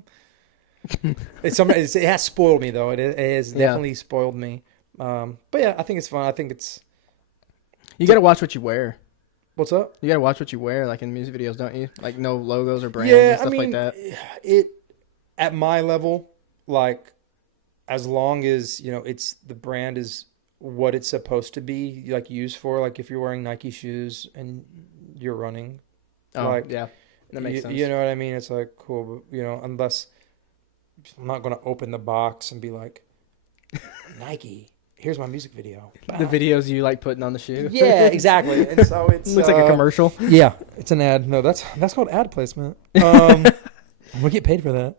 it has spoiled me though. It has definitely spoiled me. But yeah, I think it's fun. I think it's you got to watch what you wear. What's up? You gotta watch what you wear, like in music videos, don't you? Like no logos or brands Yeah, and stuff I mean, like that. it at my level, like as long as it's the brand is what it's supposed to be, like used for. Like if you're wearing Nike shoes and you're running, Oh, like yeah, that makes sense. you know what I mean. It's like cool, but unless I'm not gonna open the box and be like, Nike, here's my music video. The videos you like putting on the shoe. Yeah, exactly. And so it's Looks like a commercial. Yeah, it's an ad. No, that's called ad placement. We get paid for that.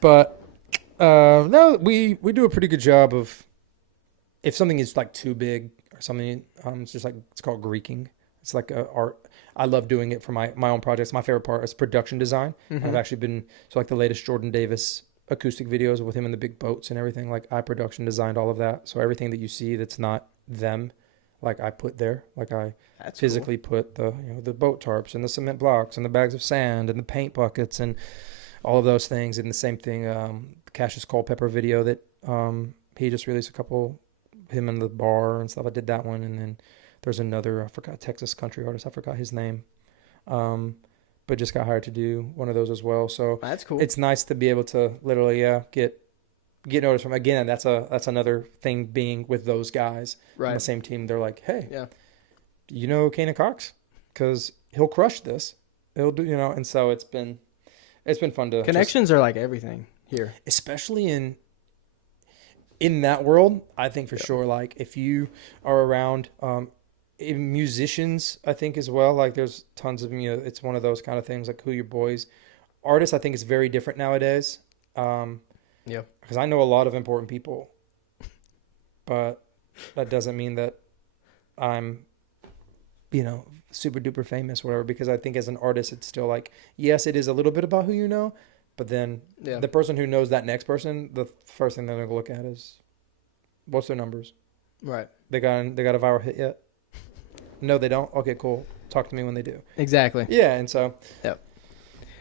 But no, we do a pretty good job of if something is like too big or something. It's just like it's called Greeking. It's like a art. I love doing it for my own projects. My favorite part is production design. Mm-hmm. I've actually been like the latest Jordan Davis acoustic videos with him in the big boats and everything. Like I production designed all of that. So everything that you see that's not them, like I put there. Like I That's physically put the the boat tarps and the cement blocks and the bags of sand and the paint buckets and all of those things. And the same thing, Cassius Culpepper video that he just released a couple, him in the bar and stuff. I did that one. And then there's another, I forgot, Texas country artist. I forgot his name. But just got hired to do one of those as well. So That's cool. it's nice to be able to literally get noticed from. Again, that's another thing being with those guys on the same team. They're like, hey, yeah, you know Canaan Cox? Because he'll crush this. He'll do, and so it's been fun to connections are like everything here, especially in that world. I think for sure, like if you are around musicians, I think as well, like there's tons of it's one of those kind of things, like who your boys. Artists, I think is very different nowadays. Yeah, because I know a lot of important people, but that doesn't mean that I'm super duper famous or whatever, because I think as an artist it's still like, yes, it is a little bit about who you know, but then the person who knows that next person, the first thing they're gonna look at is what's their numbers. right. They got a viral hit yet? No, they don't. Okay, cool. Talk to me when they do. Exactly. Yeah, and so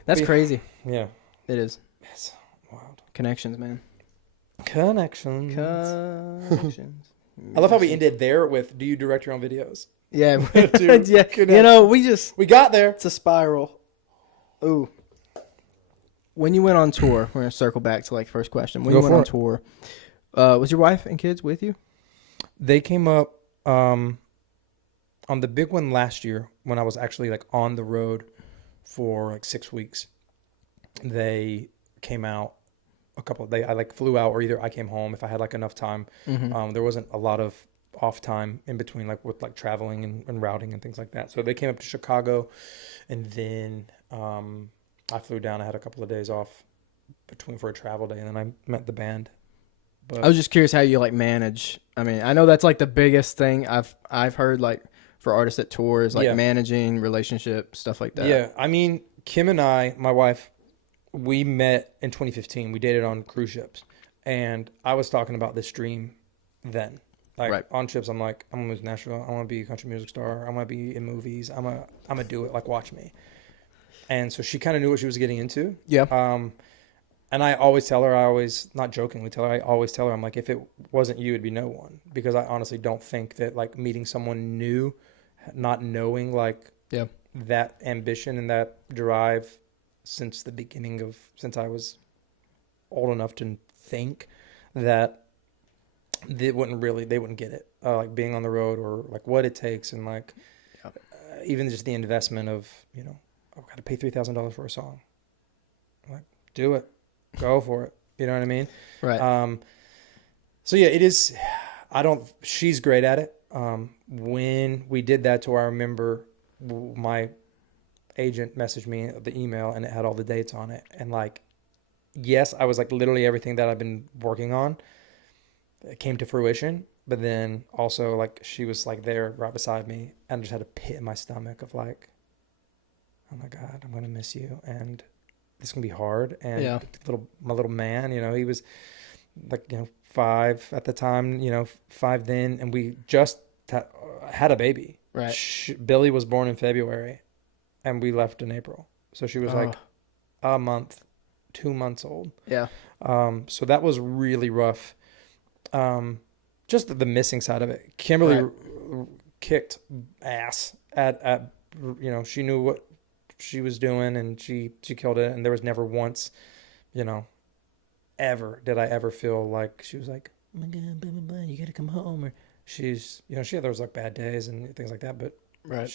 That's crazy. yeah, It is. it's wild. Connections, man. Connections. Connections. I love how we ended there with, do you direct your own videos? Yeah, Dude, yeah. We got there. It's a spiral. Ooh. When you went on tour, we're gonna circle back to like first question. When you went on tour, was your wife and kids with you? They came up on the big one last year when I was actually like on the road for like 6 weeks. They came out I like flew out, or either I came home if I had like enough time. Mm-hmm. There wasn't a lot of off time in between, like with like traveling and routing and things like that. So they came up to Chicago, and then I flew down. I had a couple of days off for a travel day, and then I met the band. But I was just curious how you like manage. I mean, I know that's like the biggest thing I've heard, like for artists that tour, is like managing relationship stuff like that. Yeah, I mean, Kim and I, my wife, we met in 2015. We dated on cruise ships, and I was talking about this dream then. Like on ships, I'm like, I'm gonna move to Nashville. I want to be a country music star. I want to be in movies. I'm gonna do it. Like, watch me. And so she kind of knew what she was getting into. Yeah. And I always tell her, not jokingly tell her, I always tell her, I'm like, if it wasn't you, it'd be no one. Because I honestly don't think that like meeting someone new, not knowing like that ambition and that drive since the beginning of, since I was old enough to think that they wouldn't get it. Like being on the road, or like what it takes, and like even just the investment of, I've got to pay $3,000 for a song. I'm like, do it. Go for it. You know what I mean? Right. So yeah, it is. She's great at it. When we did that tour, I remember my agent messaged me the email, and it had all the dates on it. And like, yes, I was like literally everything that I've been working on, it came to fruition. But then also like she was like there right beside me, and I just had a pit in my stomach of like, oh my God, I'm going to miss you. And this can be hard. And my little man, he was like, 5 at the time, 5 then. And we just had a baby. Right. Billy was born in February, and we left in April. So she was like a month, 2 months old. Yeah. So that was really rough. Just the missing side of it. Kimberly kicked ass at you know, she knew what she was doing, and she killed it. And there was never once, you know, ever did I ever feel like she was like, oh my God, blah, blah, blah, you got to come home. Or she's, you know, she had those like bad days and things like that, but Right.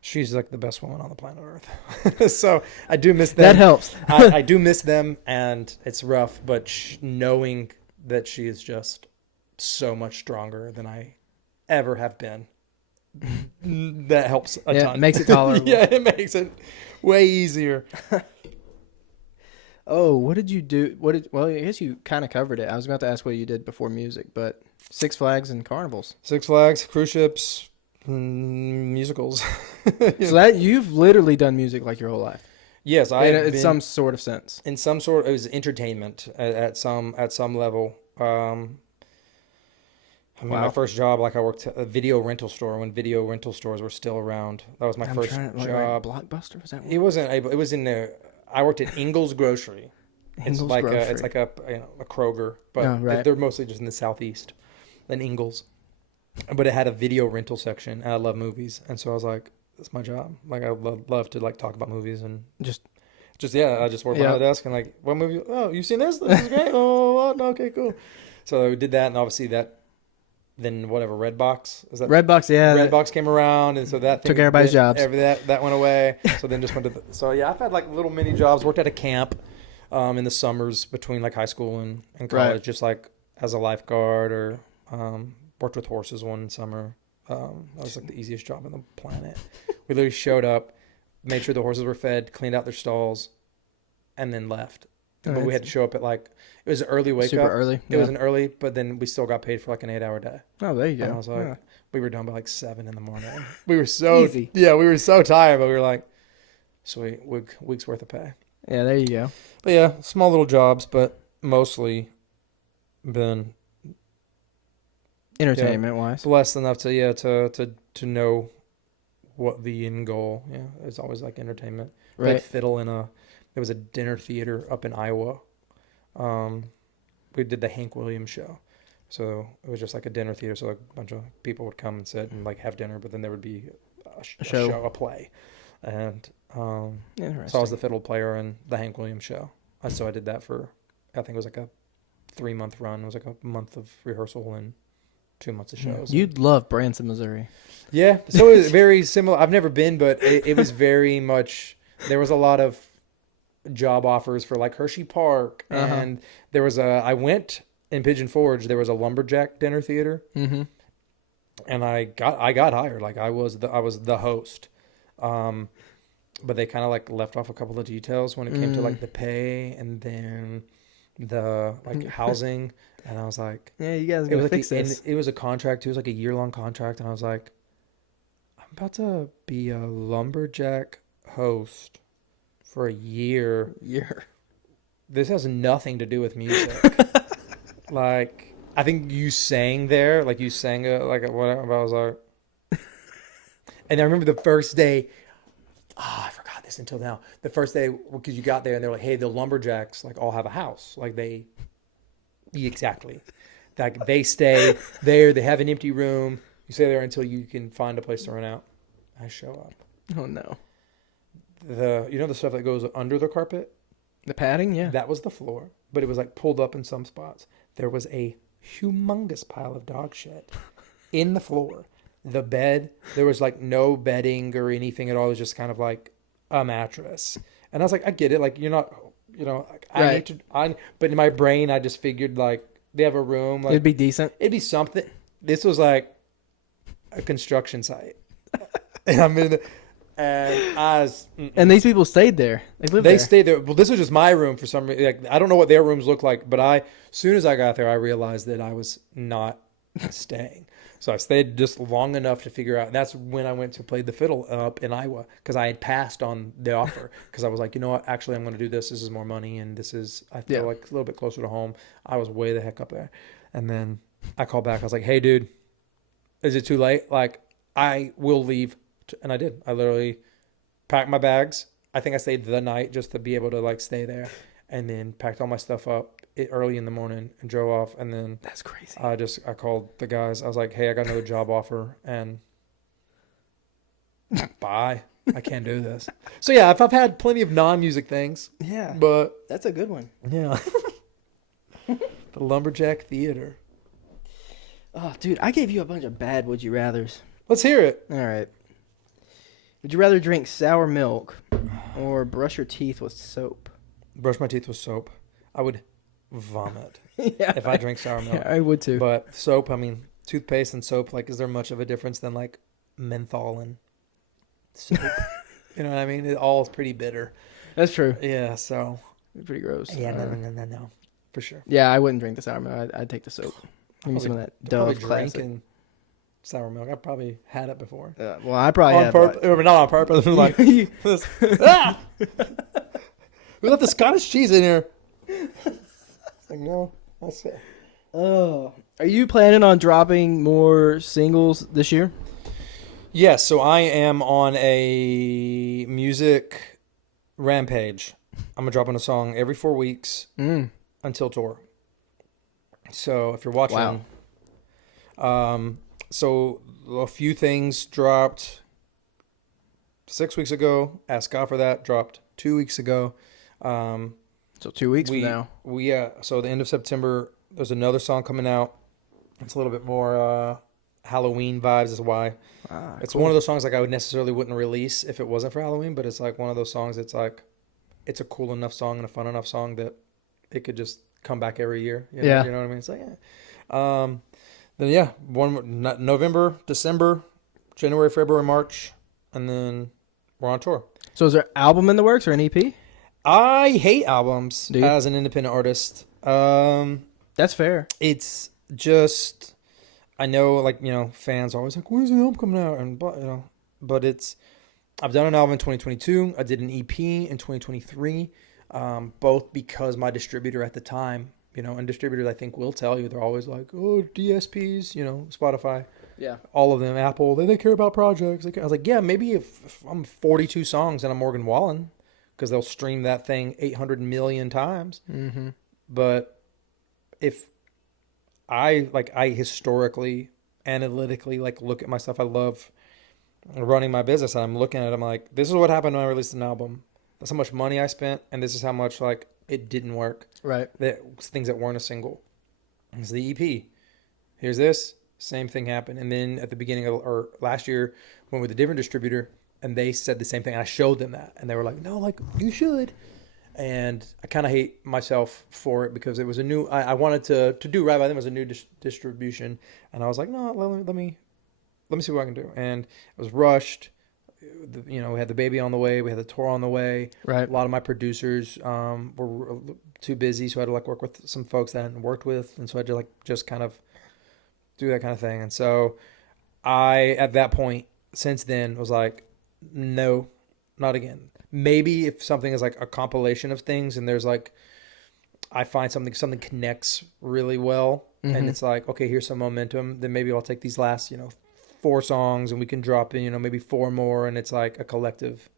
she's like the best woman on the planet Earth. So I do miss them. That helps. I do miss them, and it's rough, but knowing that she is just so much stronger than I ever have been, that helps a ton. It makes it tolerable. Yeah, it makes it way easier. Oh, what did you do? Well, I guess you kind of covered it. I was about to ask what you did before music, but Six Flags and carnivals. Six Flags, cruise ships, musicals. So that you've literally done music like your whole life. Yes, in some sort of sense. In some sort, it was entertainment at some level. I mean, my first job, like I worked at a video rental store when video rental stores were still around. That was my first job. Blockbuster, was that one? It wasn't. It was in the. I worked at Ingles Grocery. It's like a Kroger, but they're mostly just in the southeast. Than Ingles, but it had a video rental section, and I love movies, and so I was like, "That's my job." Like I love to like talk about movies and just I just work behind the desk and like, what movie? Oh, you seen this? This is great. Oh, okay, cool. So we did that, and obviously that. Then whatever, Redbox is that? Redbox, yeah. Redbox came around, and so that took everybody's jobs. That went away. So then just went to. So yeah, I've had like little mini jobs. Worked at a camp, in the summers between like high school and college, just like as a lifeguard, or worked with horses one summer. That was like the easiest job on the planet. We literally showed up, made sure the horses were fed, cleaned out their stalls, and then left. But we had to show up at like, it was an early wake up. Super early. It was an early, but then we still got paid for like an 8-hour day. Oh, there you go. And I was like, we were done by like 7 in the morning. We were so easy. Yeah, we were so tired, but we were like, sweet, week's worth of pay. Yeah, there you go. But yeah, small little jobs, but mostly been entertainment wise. Blessed enough to know what the end goal. Yeah, it's always like entertainment. Right. Played fiddle there was a dinner theater up in Iowa. We did the Hank Williams show. So it was just like a dinner theater. So like a bunch of people would come and sit and like have dinner, but then there would be a play. And so I was the fiddle player in the Hank Williams show. So I did that for, I think it was like a 3-month run. It was like a month of rehearsal and 2 months of shows. You'd love Branson, Missouri. Yeah. So it was very similar. I've never been, but it was very much, there was a lot of job offers for like Hershey Park, and there was I went in Pigeon Forge. There was a lumberjack dinner theater, and I got hired. Like I was the host, but they kind of like left off a couple of details when it came to like the pay and then the like housing, and I was like, yeah, you guys gotta fix this. It was a contract. It was like a year-long contract, and I was like, I'm about to be a lumberjack host for a year. This has nothing to do with music. Like, I think you sang there, like you sang whatever. I was like, and I remember the first day. I forgot this until now. The first day, because you got there and they're like, hey, the lumberjacks like all have a house. Like they stay there. They have an empty room. You stay there until you can find a place to rent out. I show up. Oh no. The stuff that goes under the carpet, the padding, yeah, that was the floor, but it was like pulled up in some spots. There was a humongous pile of dog shit in the floor. The bed, there was like no bedding or anything at all. It was just kind of like a mattress. And I was like, I get it. Like you're not, but in my brain, I just figured like they have a room. Like, it'd be decent. It'd be something. This was like a construction site. And I'm in and these people stayed there. They stayed there. Well, this was just my room for some reason. Like, I don't know what their rooms look like, but as soon as I got there, I realized that I was not staying. So I stayed just long enough to figure out. And that's when I went to play the fiddle up in Iowa, because I had passed on the offer, because I was like, you know what? Actually, I'm going to do this. This is more money, and I feel like a little bit closer to home. I was way the heck up there. And then I called back. I was like, hey, dude, is it too late? Like, I will leave. And I did. I literally packed my bags. I think I stayed the night just to be able to like stay there, and then packed all my stuff up early in the morning and drove off. And then that's crazy. I called the guys. I was like, hey, I got another job offer, and bye. I can't do this. So yeah, I've had plenty of non-music things. Yeah, But that's a good one. yeah, the lumberjack theater. Oh, dude, I gave you a bunch of bad would you rathers. Let's hear it. All right. Would you rather drink sour milk or brush your teeth with soap? Brush my teeth with soap. I would vomit Yeah, if I drink sour milk. Yeah, I would too. But soap, I mean, toothpaste and soap, like, is there much of a difference than, like, menthol and soap? You know what I mean? It all is pretty bitter. That's true. Yeah, so. It's pretty gross. Yeah, no. For sure. Yeah, I wouldn't drink the sour milk. I'd take the soap. Give me some of that Dove classic. Drinking sour milk. I've probably had it before. Well, I probably On have. purpose. Not on purpose. Like, ah! We left the Scottish cheese in here. Like, no, that's it. Oh, are you planning on dropping more singles this year? Yes, so I am on a music rampage. I'm gonna drop in a song every 4 weeks until tour. So if you're watching, so a few things dropped 6 weeks ago. Ask God for That dropped 2 weeks ago. So 2 weeks from now. So the end of September, there's another song coming out. It's a little bit more Halloween vibes is why. It's cool. One of those songs like I wouldn't release if it wasn't for Halloween, but it's like one of those songs that's like it's a cool enough song and a fun enough song that it could just come back every year. You know what I mean? It's like November, December, January, February, March, and then we're on tour. So is there an album in the works or an EP? I hate albums as an independent artist. That's fair. It's just, I know, like, fans are always like, when's the album coming out? And, but I've done an album in 2022. I did an EP in 2023, both because my distributor at the time, and distributors I think will tell you, they're always like, oh, DSPs, Spotify. Yeah. All of them, Apple, they care about projects. I was like, yeah, maybe if I'm 42 songs and I'm Morgan Wallen, because they'll stream that thing 800 million times. Mm-hmm. But if I historically, analytically, look at myself, I love running my business, and I'm looking at it, I'm like, this is what happened when I released an album. That's how much money I spent, and this is how much, it didn't work. Right. Things that weren't a single. It's the EP. Here's this. Same thing happened. And then at the beginning or last year, went with a different distributor, and they said the same thing. And I showed them that. And they were like, no, you should. And I kind of hate myself for it because it was a new, I wanted to do right by them as a new distribution. And I was like, no, let me see what I can do. And it was rushed. We had the baby on the way. We had the tour on the way. Right. A lot of my producers were too busy. So I had to work with some folks that I hadn't worked with. And so I had to just kind of do that kind of thing. And so I, at that point, since then, was like, no, not again. Maybe if something is a compilation of things and there's I find something connects really well, and it's okay, here's some momentum, then maybe I'll take these last, 4 songs and we can drop in, maybe 4 more, and it's a collective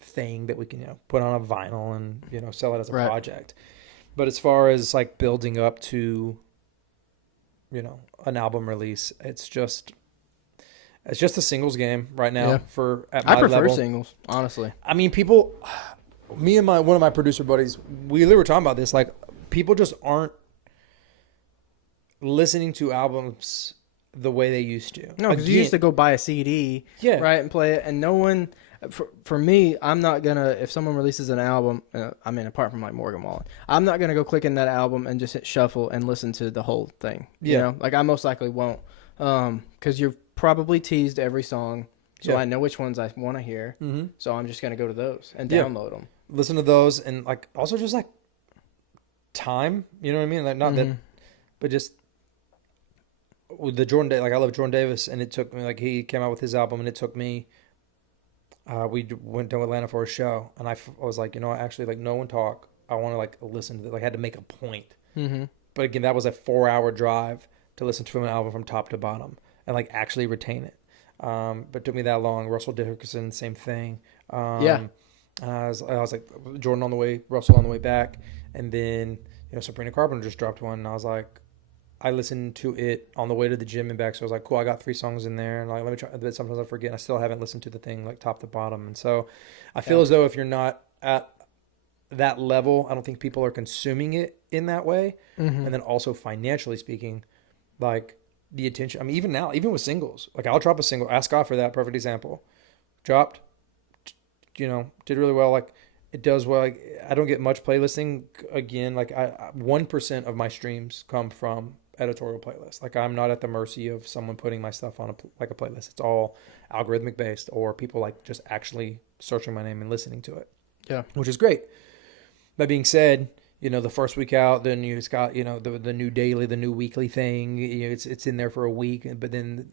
thing that we can, put on a vinyl and, sell it as a project. But as far as building up to, an album release, it's just a singles game right now. Yeah. I prefer singles, honestly. I mean, me and one of my producer buddies, we were talking about this. People just aren't listening to albums the way they used to. No, because you used to go buy a CD, right, and play it, and no one. For me, I'm not gonna. If someone releases an album, apart from Morgan Wallen, I'm not gonna go click in that album and just hit shuffle and listen to the whole thing. You know, I most likely won't, because you've probably teased every song, so I know which ones I want to hear. Mm-hmm. So I'm just gonna go to those and download them. Listen to those, and also just time. You know what I mean? Not that, but just with the Jordan. I love Jordan Davis, and it took me he came out with his album, and it took me. We went to Atlanta for a show, and I was like, actually, no one talk. I want to listen to it. I had to make a point. Mm-hmm. But again, that was a 4-hour drive to listen to an album from top to bottom and actually retain it. But it took me that long. Russell Dickerson, same thing. I was like Jordan on the way, Russell on the way back, and then Sabrina Carpenter just dropped one, and I was like, I listened to it on the way to the gym and back. So I was like, cool, I got 3 songs in there. And like, let me try. But sometimes I forget. And I still haven't listened to the thing like top to bottom. And so I feel as though if you're not at that level, I don't think people are consuming it in that way. Mm-hmm. And then also financially speaking, like the attention. I mean, even now, even with singles, like I'll drop a single. Ask God for that perfect example. Dropped, did really well. Like it does well. Like, I don't get much playlisting again. Like 1% of my streams come from editorial playlists. Like I'm not at the mercy of someone putting my stuff on a playlist. It's all algorithmic based, or people like just actually searching my name and listening to it. Yeah, which is great. That being said, the first week out, then it's got the new daily, the new weekly thing. It's in there for a week, but then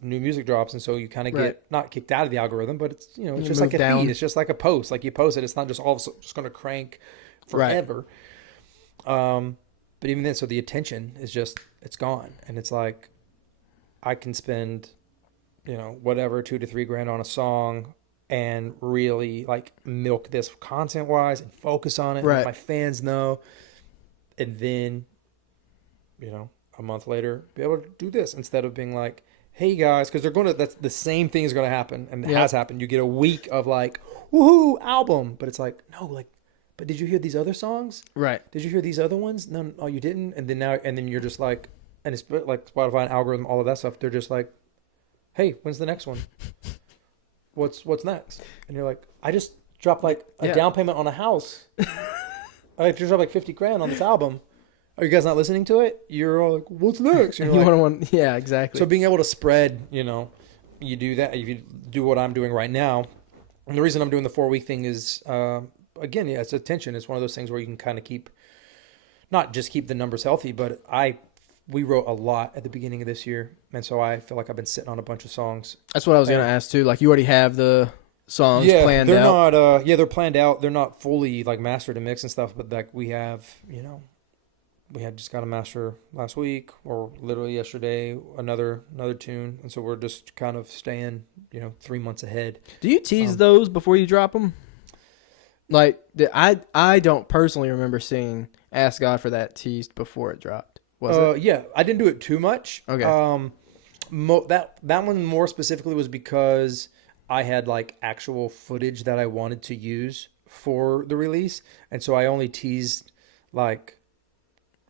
new music drops, and so you kind of get not kicked out of the algorithm, but it's it's just like a feed. It's just like a post. Like you post it, it's not just all just going to crank forever. Right. But even then, so the attention is just it's gone, and it's like I can spend whatever $2,000 to $3,000 on a song and really like milk this content wise and focus on it and let my fans know, and then a month later be able to do this instead of being like, hey guys, because that's the same thing is going to happen, and it has happened. You get a week of like, woohoo, album, but it's like, no, like, but did you hear these other songs? Right. Did you hear these other ones? No, you didn't. And then you're just like, and it's like Spotify and algorithm, all of that stuff. They're just like, hey, when's the next one? What's next? And you're like, I just dropped like a down payment on a house. I just dropped like $50,000 on this album. Are you guys not listening to it? You're all like, what's next? You want yeah, exactly. So being able to spread, you do that. If you do what I'm doing right now, and the reason I'm doing the 4-week thing is, again, it's attention. It's one of those things where you can kind of not just keep the numbers healthy, but we wrote a lot at the beginning of this year, and so I feel like I've been sitting on a bunch of songs. That's what I was going to ask too. Like you already have the songs planned they're out. Not. They're planned out. They're not fully like mastered and mixed and stuff, but like we have, we had just got a master last week, or literally yesterday, another tune, and so we're just kind of staying, 3 months ahead. Do you tease those before you drop them? Like I don't personally remember seeing Ask God for that teased before it dropped. Was it? Yeah, I didn't do it too much. Okay. That one more specifically was because I had like actual footage that I wanted to use for the release, and so I only teased like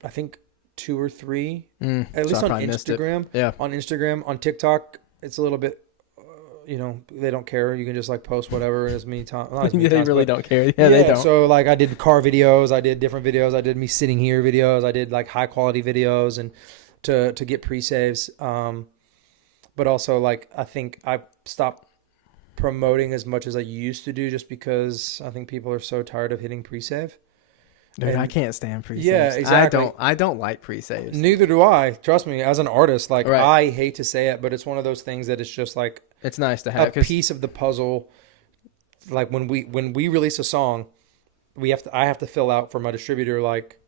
I think 2 or 3, at least on Instagram. Yeah. On Instagram, on TikTok, it's a little bit. They don't care. You can just like post whatever as many times. They really don't care. Yeah, they don't. So like I did car videos, I did different videos, I did me sitting here videos, I did like high quality videos, and to get pre-saves. But also like I think I stopped promoting as much as I used to do, just because I think people are so tired of hitting pre-save. Dude, I can't stand pre-saves. Yeah, exactly. I don't like pre-saves. Neither do I. Trust me, as an artist, like I hate to say it, but it's one of those things that it's just like it's nice to have a piece of the puzzle. Like when we release a song, I have to fill out for my distributor like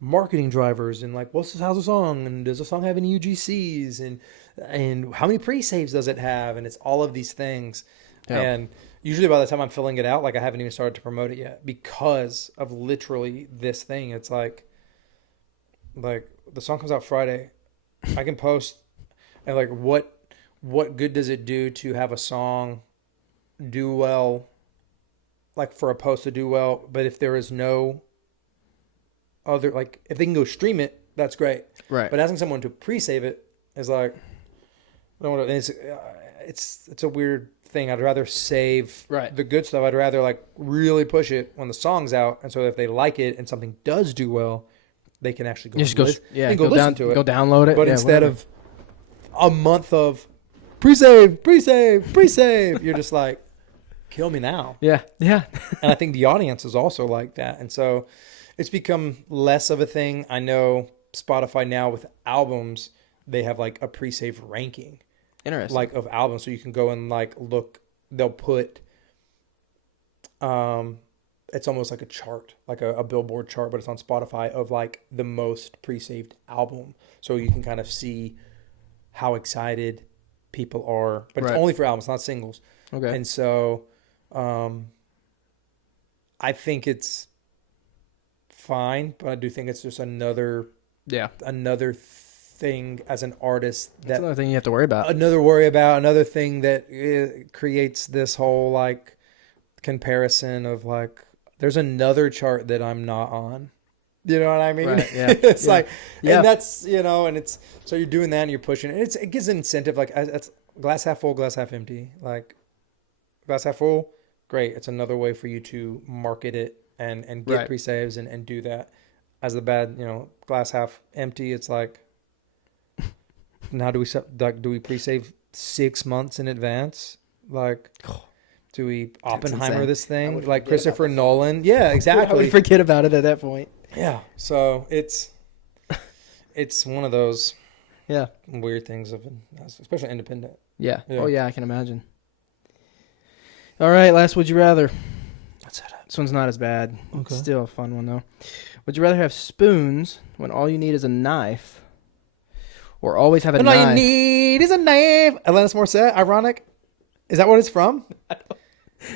marketing drivers and like how's the song, and does the song have any UGCs, and how many pre-saves does it have, and it's all of these things. Yeah. And usually by the time I'm filling it out, like I haven't even started to promote it yet because of literally this thing. It's like the song comes out Friday, I can post, and like what good does it do to have a song do well, like for a post to do well, but if there is no other, like if they can go stream it, that's great. Right. But asking someone to pre-save it is like, I don't want to, it's a weird thing. I'd rather save the good stuff. I'd rather like really push it when the song's out, and so if they like it and something does do well, they can actually go listen to it, go download it. But instead of a month of pre-save, you're just like, kill me now. Yeah. And I think the audience is also like that, and so it's become less of a thing. I know Spotify now with albums, they have like a pre-save ranking. Interesting. Like of albums, so you can go and like look. They'll put, it's almost like a chart, like a Billboard chart, but it's on Spotify of like the most pre-saved album, so you can kind of see how excited people are. But it's only for albums, not singles. Okay. And so, I think it's fine, but I do think it's just another Yeah. another thing as an artist That's that another thing you have to worry about. another thing that creates this whole like comparison of like there's another chart that I'm not on. You know what I mean? Right, yeah. It's Yeah. like, Yeah. and that's, and it's, so you're doing that and you're pushing it. It gives an incentive. Like it's glass half full, glass half empty. Like glass half full, great. It's another way for you to market it and get Right. pre-saves and do that. As the bad, glass half empty, it's like, now do we pre-save 6 months in advance? Like, do we Oppenheimer insane. this I thing would like forget Christopher about this. Nolan? Yeah, I exactly. would forget about it at that point. Yeah. So it's one of those Yeah. weird things especially independent. Yeah. Yeah. Oh, yeah, I can imagine. All right, last Would You Rather. That's it. This one's not as bad. Okay. It's still a fun one, though. Would you rather have spoons when all you need is a knife, or always have a And knife? all you need is a knife. Alanis Morissette, ironic. Is that what it's from?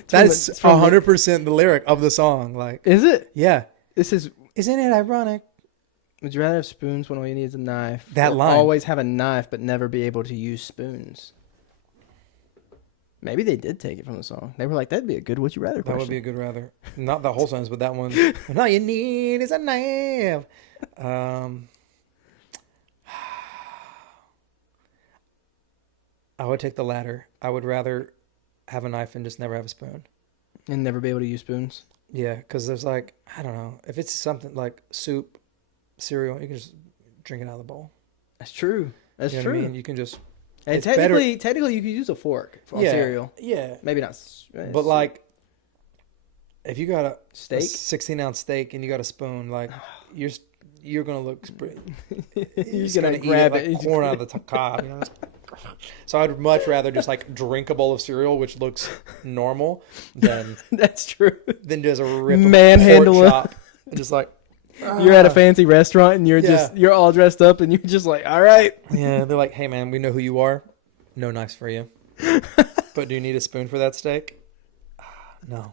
That's it's from 100% the lyric of the song. Like, Is it? yeah. This is... Isn't it ironic? Would you rather have spoons when all you need is a knife? That or line. always have a knife but never be able to use spoons? Maybe they did take it from the song. They were like, that'd be a good Would You Rather That question. would be a good rather. Not the whole sentence, but that one. And all you need is a knife. I would take the latter. I would rather have a knife and just never have a spoon. And never be able to use spoons? Yeah, because there's like, I don't know. If it's something like soup, cereal, you can just drink it out of the bowl. That's true. That's You know true. what I mean? You can just... And it's technically, you could use a fork for yeah, cereal. Yeah. Maybe not. But like, if you got a Steak? 16-ounce steak and you got a spoon, like, you're going to look... You're just gonna eat grab like it. corn out of the cob. So I'd much rather just like drink a bowl of cereal, which looks normal, than That's true. just rip Manhandle a it. pork chop and just like... You're at a fancy restaurant and Yeah. you're all dressed up and you're just like, all right. Yeah, they're like, hey man, we know who you are. No knives for you. But do you need a spoon for that steak? No.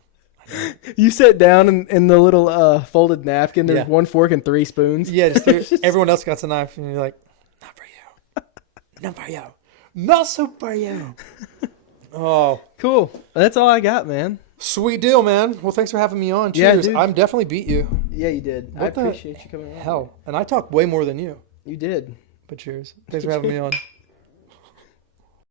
You sit down in the little folded napkin. There's Yeah. one fork and 3 spoons. Yeah, everyone else got a knife, and you're like, not for you. Not for you. Not so for you. Oh, Cool. That's all I got, man. sweet deal, man. Well, thanks for having me on. Yeah, Cheers. dude. I'm definitely beat you. Yeah, you did. I What the appreciate you coming on. Hell. And I talk way more than you. You did. But cheers. Thanks for having me on.